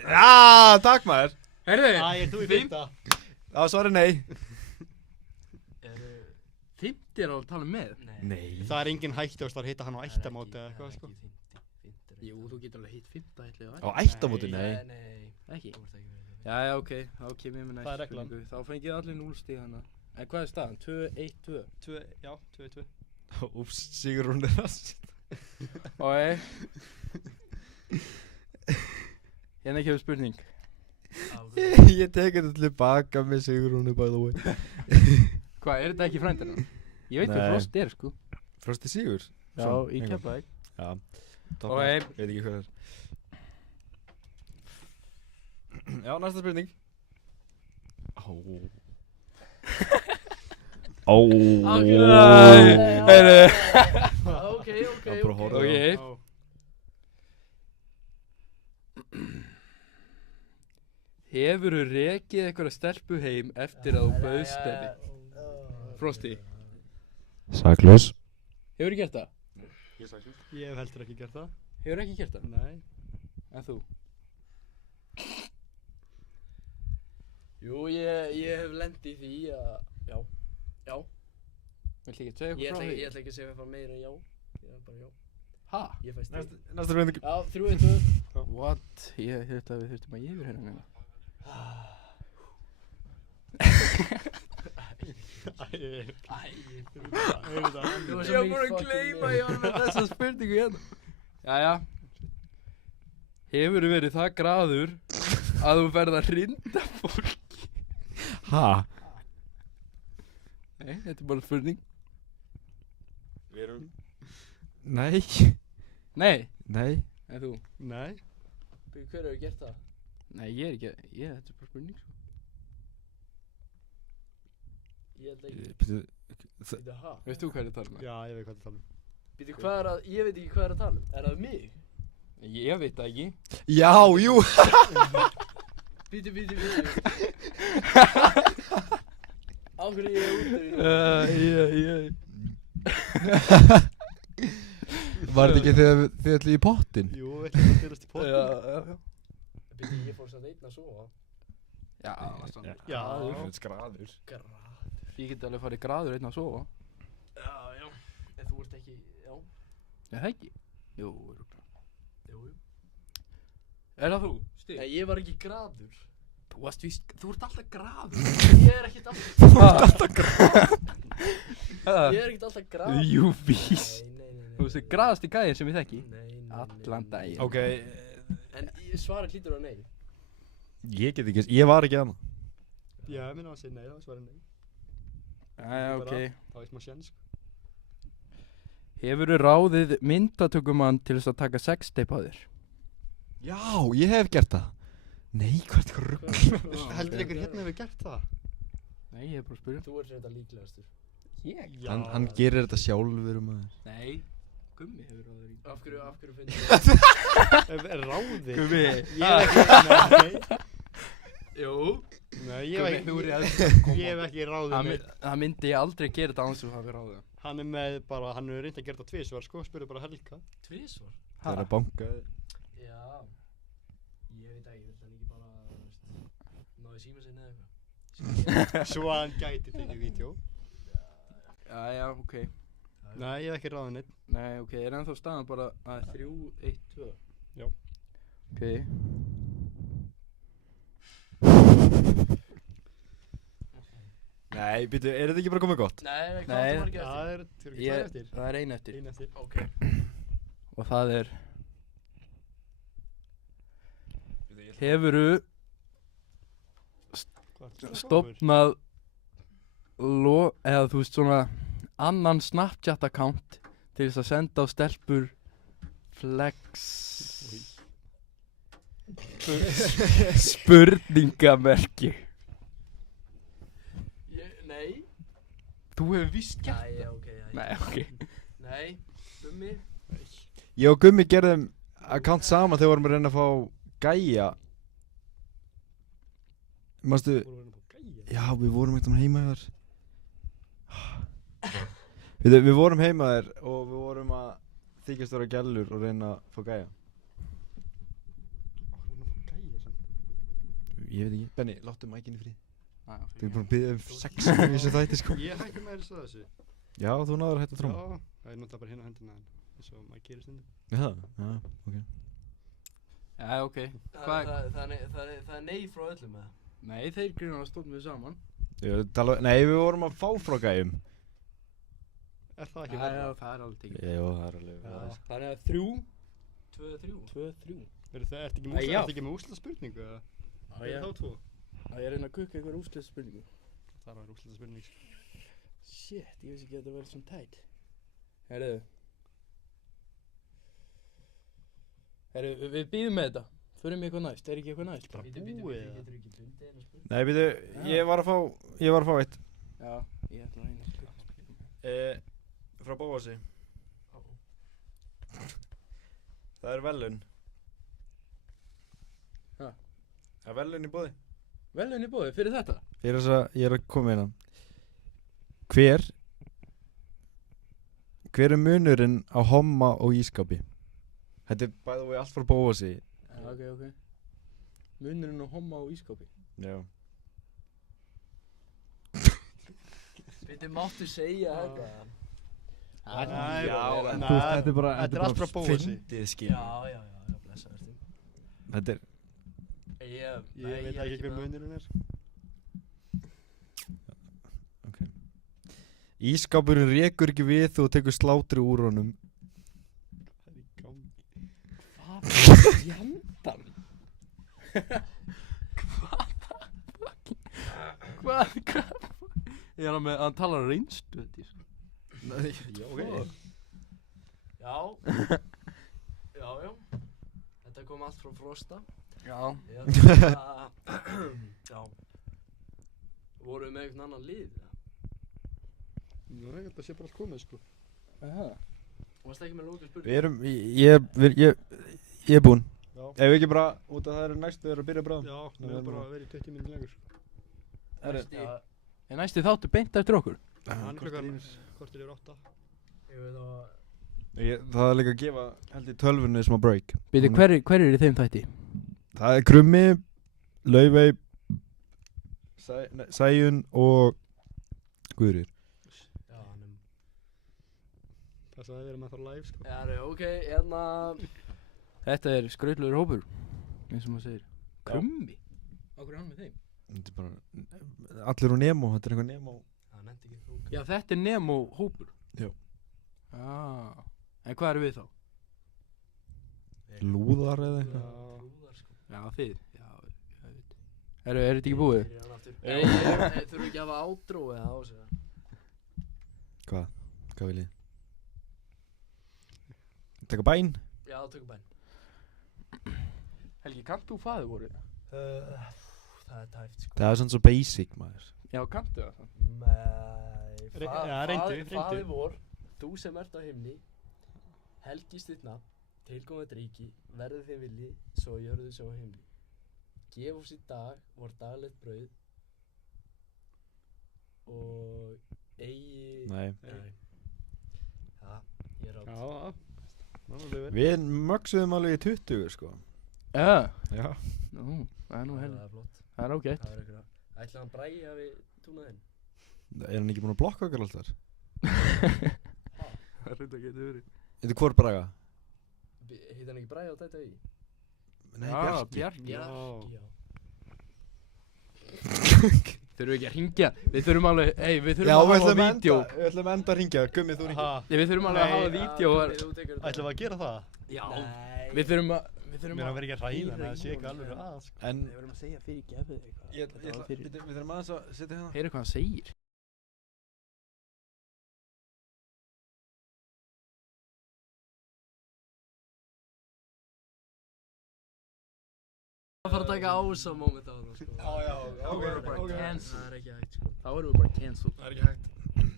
Já, takk maður. Herru, Æ, er þú í fimta? Já, svarið nei. Eru... 50 er alveg að tala með. Nei. Það er engin hætti að hitta hann á ættamóti eða eitthvað sko. Jú, þú getur alveg hitt 50 ætlið Á ættamóti, nei. Nei. Ekki? Þú ert ekki verið. Já, ok, þá kemur ég með næst Það er reglan. spurningu. Þá fengið allir 0 stig hana. En hvað er staðan? 2-1-2. 2-2. Úps, Sigrún er rast. Ok. Hérna kemur spurning. Ég tek þetta tilbaka með Sigrúnu by the way. Hvað, er þetta ekki frændir hann? Ég veit hvað Nei. Frost er, sko. Frosti Sigur. Já, Svo, í einhver. Keflavík. Já. Ok. Veit ekki hvað það er. Já, næsta spurning. Ó. Ó. Herru. Ok. Það er bara að horfa. Ok. Hefurðu rekið einhverja stelpu heim eftir að þú bauðst henni? Frosti, Saklaus. hefurðu gert það? Ég hef heldur ekki gert það. Hefurðu ekki gert það? Nei. En þú? Jú, ég hef lent í því að... Já. Viltu ekki segja Ég eitthvað frá því? ætla ekki að segja eitthvað meira en já. Ég er bara já. Ha? Ég fæst því. Næsta spurning. Já, 3-1-2. What? Ég held að við þurftum að yfir hérna núna. Ég var búin að gleyma ég var með þessa spurningu hérna. Jæja. Hefurðu verið það graður að þú ferð að hrinda fólk? Ha? Nei, þetta er bara spurning. Við erum... Nei. Nei. Nei. En þú? Nei. Hver hefur gert það? Nei, ég er ekki, þetta er bara spurning sko. Ég held ekki. Býtu, ha? Veist þú hvað er að tala um? Já, ég veit hvað það tala um. Býtu, hvað er að... Ég veit ekki hvað er að tala um. Er það mig? Ég veit það ekki. Já, jú. Býtu. Á hverju ég er út af því? Var þetta ekki þegar þið ætli í pottin? Jú, ekki að styrast í pottin. Já. Býtu, ég fór samt einn að sofa. Já, svona. Já. Skraður. Ég get alveg farið graður einn að sofa. Já. En þú ert ekki... Já. Er það ekki? Jú, örugglega. Jú. Er það þú? Stig? Nei, ég var ekki graður. Þú ert alltaf graður. Ég er ekkert alltaf... Ha? Ég er ekkert alltaf graður. Jú, vís. Nei. Þú veist þið graðasti gæðin sem ég þekki? Nei. Allan daginn. Ok. En svarið hlýtur á nei. Ég get ekki, ég var ekki annað. Já, ég minna að segja nei, það svarar nei. Jæja, ok. Það er smá sjens. Hefurðu ráðið myndatökumann til þess að taka sextape á þér? Já, ég hef gert það. Nei, hvað er þetta rugg? Heldur ykkur hérna hefur gert það? Nei, ég er bara að spyrja. Þú ert þetta líklegastur. Ég? Hann gerir þetta sjálfur maður. Nei, Gummi hefur ráður í. Af hverju finnst Ráði? Gummi. Ég hef ekki, Jú. nei, ég hef Gummi, þú er ekki, ég hef ekki ráðið neitt. Það myndi ég aldrei gera þetta án þess að hafa ráðið. Hann er með bara, hann hefur reynd að gera þetta tvisvar sko, spurði bara Helga. Tvisvar? Það er að banka. Já. Ég veit ekki, vill hann ekki bara, náði síma sinni eða eitthvað? Svo að hann gæti tekið vídeo. Já, ok. Nei, ég hef ekki ráðið neitt. Nei, ok, er ennþá staðan bara að 3, 1, 2? Já. Ok. Nei, býtu, er þetta ekki bara komið gott? Nei, hvað Nei, áttu margir Það eftir? er, þú ekki tvær eftir? Það er ein eftir. Ein eftir. Ok. Og það er hefuru stofnað eða þú veist svona annan Snapchat account til þess að senda á stelpur flex spurningamerki. Nei. Þú hefur víst gert Nei, ok. Nei, ok. Nei, Gummi. Ég og Gummi gerðum account saman þegar við vorum að reyna að fá gæja. Manstu, Voru við að gæja? já, við vorum eitthvað heima þér. Við vorum heima þér og við vorum að þykjast vera gælur og reyna að fá gæja. Voru við að gæja samt? Ég veit ekki. Benni, láttu mækinn í frið. Nei, Þú er búin að byggja 6 í þessu þætti sko. Ég hætti með þess að þessu. Já, þú náður að hætta tróma. Já, það er náttúrulega bara hérna á hendina eins og maður gerir stundum. Já, já, ok. Já, ok. Það er nei frá öllum eða? Nei, þeir grunnar að stóðum við saman. Nei, við vorum að fá frá gæjum. Er það ekki Já, verða? það er alveg tekið. Jó, það er alveg. Já, þannig að 3, 2-3. 2, 3. Ertu ekki með úrslit spurningu eða? Já, Er þá tvo? að ég reyna að kukka einhver úrslit spurningu. Það var úrslit spurning. Shit, ég veist ekki að þetta verður svona tætt. Herru, við býðum með þetta. Förum í eitthvað næst, er ekki eitthvað næst? Bara Bíddu, búið eða? getur ekki fundið eina spurning? Nei, býtu, ég var að fá eitt. Já, ég ætla að reyna að spila. Frá Bóasi. Það er velun. Ha? Það er velun í boði. Velun í bóði, fyrir þetta? Fyrir þess að ég er að koma hérna. Hver er munurinn á homma og ískápi? Þetta er bæði og allt frá Bóasi. Já, ok. Munurinn á homma og ískápi. Já. Bíddu, máttu segja eitthvað? Nei, Já, nei, þú veist, þetta er bara þetta er allt frá Bóasi. fyndið skil. Já, blessa verður. Þetta er, Ég veit ekki hver munurinn er. ok. Ískápurinn rekur ekki við þú tekur slátri úr honum. Það er í gangi. Hvað? Jandan? Hvað? Ég er með, hann talar reynstu þetta í sko. Já, ok. Já. Þetta kom allt frá Frosta. Já. Já. Voru við með einhvern annan lið? Nú er þetta sé bara allt komið sko. Aha. Varst ekki með lóka spurning? Við erum, ég er búinn. Já. Ef við ekki bara, út af það eru næstu að byrja bráðum. Já, við erum bara að vera í 20 minnum lengur sko. Er næsti þáttu beint eftir okkur? Hann klukkan kortir yfir 8. Ég veit að... Það er líka að gefa, held í 12 smá break. Býtu, hver er í þeim þætti? Það er Krummi, Laufey, Sæjun og Guðrýr. Já, hann er... Þess að við erum ennþá live sko. Já, ok, hérna... Þetta er skrautlegur hópur, eins og maður segir. Krummi? Akkur er hann með þeim? Þetta er bara, allir úr Nemo, þetta er eitthvað Nemo. Það nefndi ekki lóka. Já, þetta er Nemo hópur? Já. En hvað eru við þá? Lúðar eða eitthvað. Lúðar, sko. Já, þið? Já, ég veit. Er þetta ekki búið? Byrja hann aftur. Þurfum við ekki að hafa átró eða á sig það? Hvað vil ég? Taka bæn? Já, tökum bæn. Helgi, kannt þú faðir voru? Það er tæft sko. Það er svona svo basic, maður. Já, kanntu það? Nei, Ja, reyndu. faðir vor, þú sem ert á himni, helgist þitt nafn, tilkomið ríki, verði þinn vilji, svo jörðu svo á himni. Gef oss í dag vor daglegt brauð og eigi... Nei. Ja, ég er átt. Já. Við mögsuðum alveg í 20, sko. Já. Já. Nú, það er nú Það helgi. er flott. Það er ágætt. Það er eitthvað. Ætlaði hann Bragi að við túnaðinn? Er hann ekki búinn að blokka okkar alltaf? Það er þetta getur verið. Þetta er hvort Braga? Hitt hann ekki Bragi á þetta í? Nei, Já, Bjarki. Bjarki. Já. Þurfum við ekki að hringja? Við þurfum alveg, við Já, þurfum að við hafa ætlum að vídeo. enda, við ætlum að enda að ringja. Gummi, þú ringja. Við þurfum alveg að hafa Nei. vídeo. Ætlum við að gera það? Já. Nei. Við þurfum að Mér að vera ekki að hræða, en það sé ekki alveg að, sko. En Við verðum að segja fyrir gefið eitthvað. við þurfum aðeins að setja hérna. Heyra hvað hann segir. Það þarf að taka ása moment á það sko. Þá erum við bara cancelled. Það er ekki hægt sko. Þá erum við bara cancelled. Það er ekki hægt.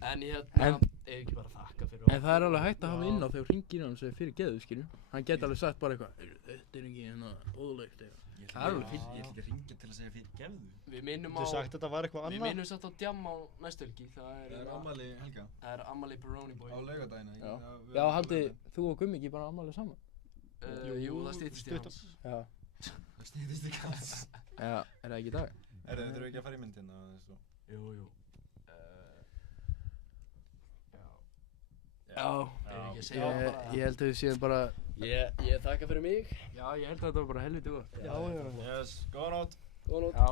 En hérna, En- ef ekki bara þakka fyrir En það er alveg hægt að hafa inn á þegar þú hringir hann og segir fyrir geðu, skilju. Hann geti alveg sagt bara eitthvað, þetta er ekki hérna óðurlegt eitthvað. Það er alveg fínt. Ég ætla ekki að ringja til að segja fyrir gefðu. Við minnum Þú á, sagt þetta var eitthvað við annað? minnum satt á djam á næstu helgi. Það er ammali Helga Það er Ammali Peroni boy. á laugardagina. Já. Já, haldið þú og Gummi ekki bara afmælið saman? Jú, það stýttist í hans. Já. Það stýttist í kast. Já, er það ekki í dag? Við þurfum ekki að fara í myndina. Jú. Já. Ef ekki að segja bara. Ég held að við séum bara, Ég þakka fyrir mig. já, ég held að þetta var bara helviti gott. Já. Yes, góða nótt. Góða nótt. Já.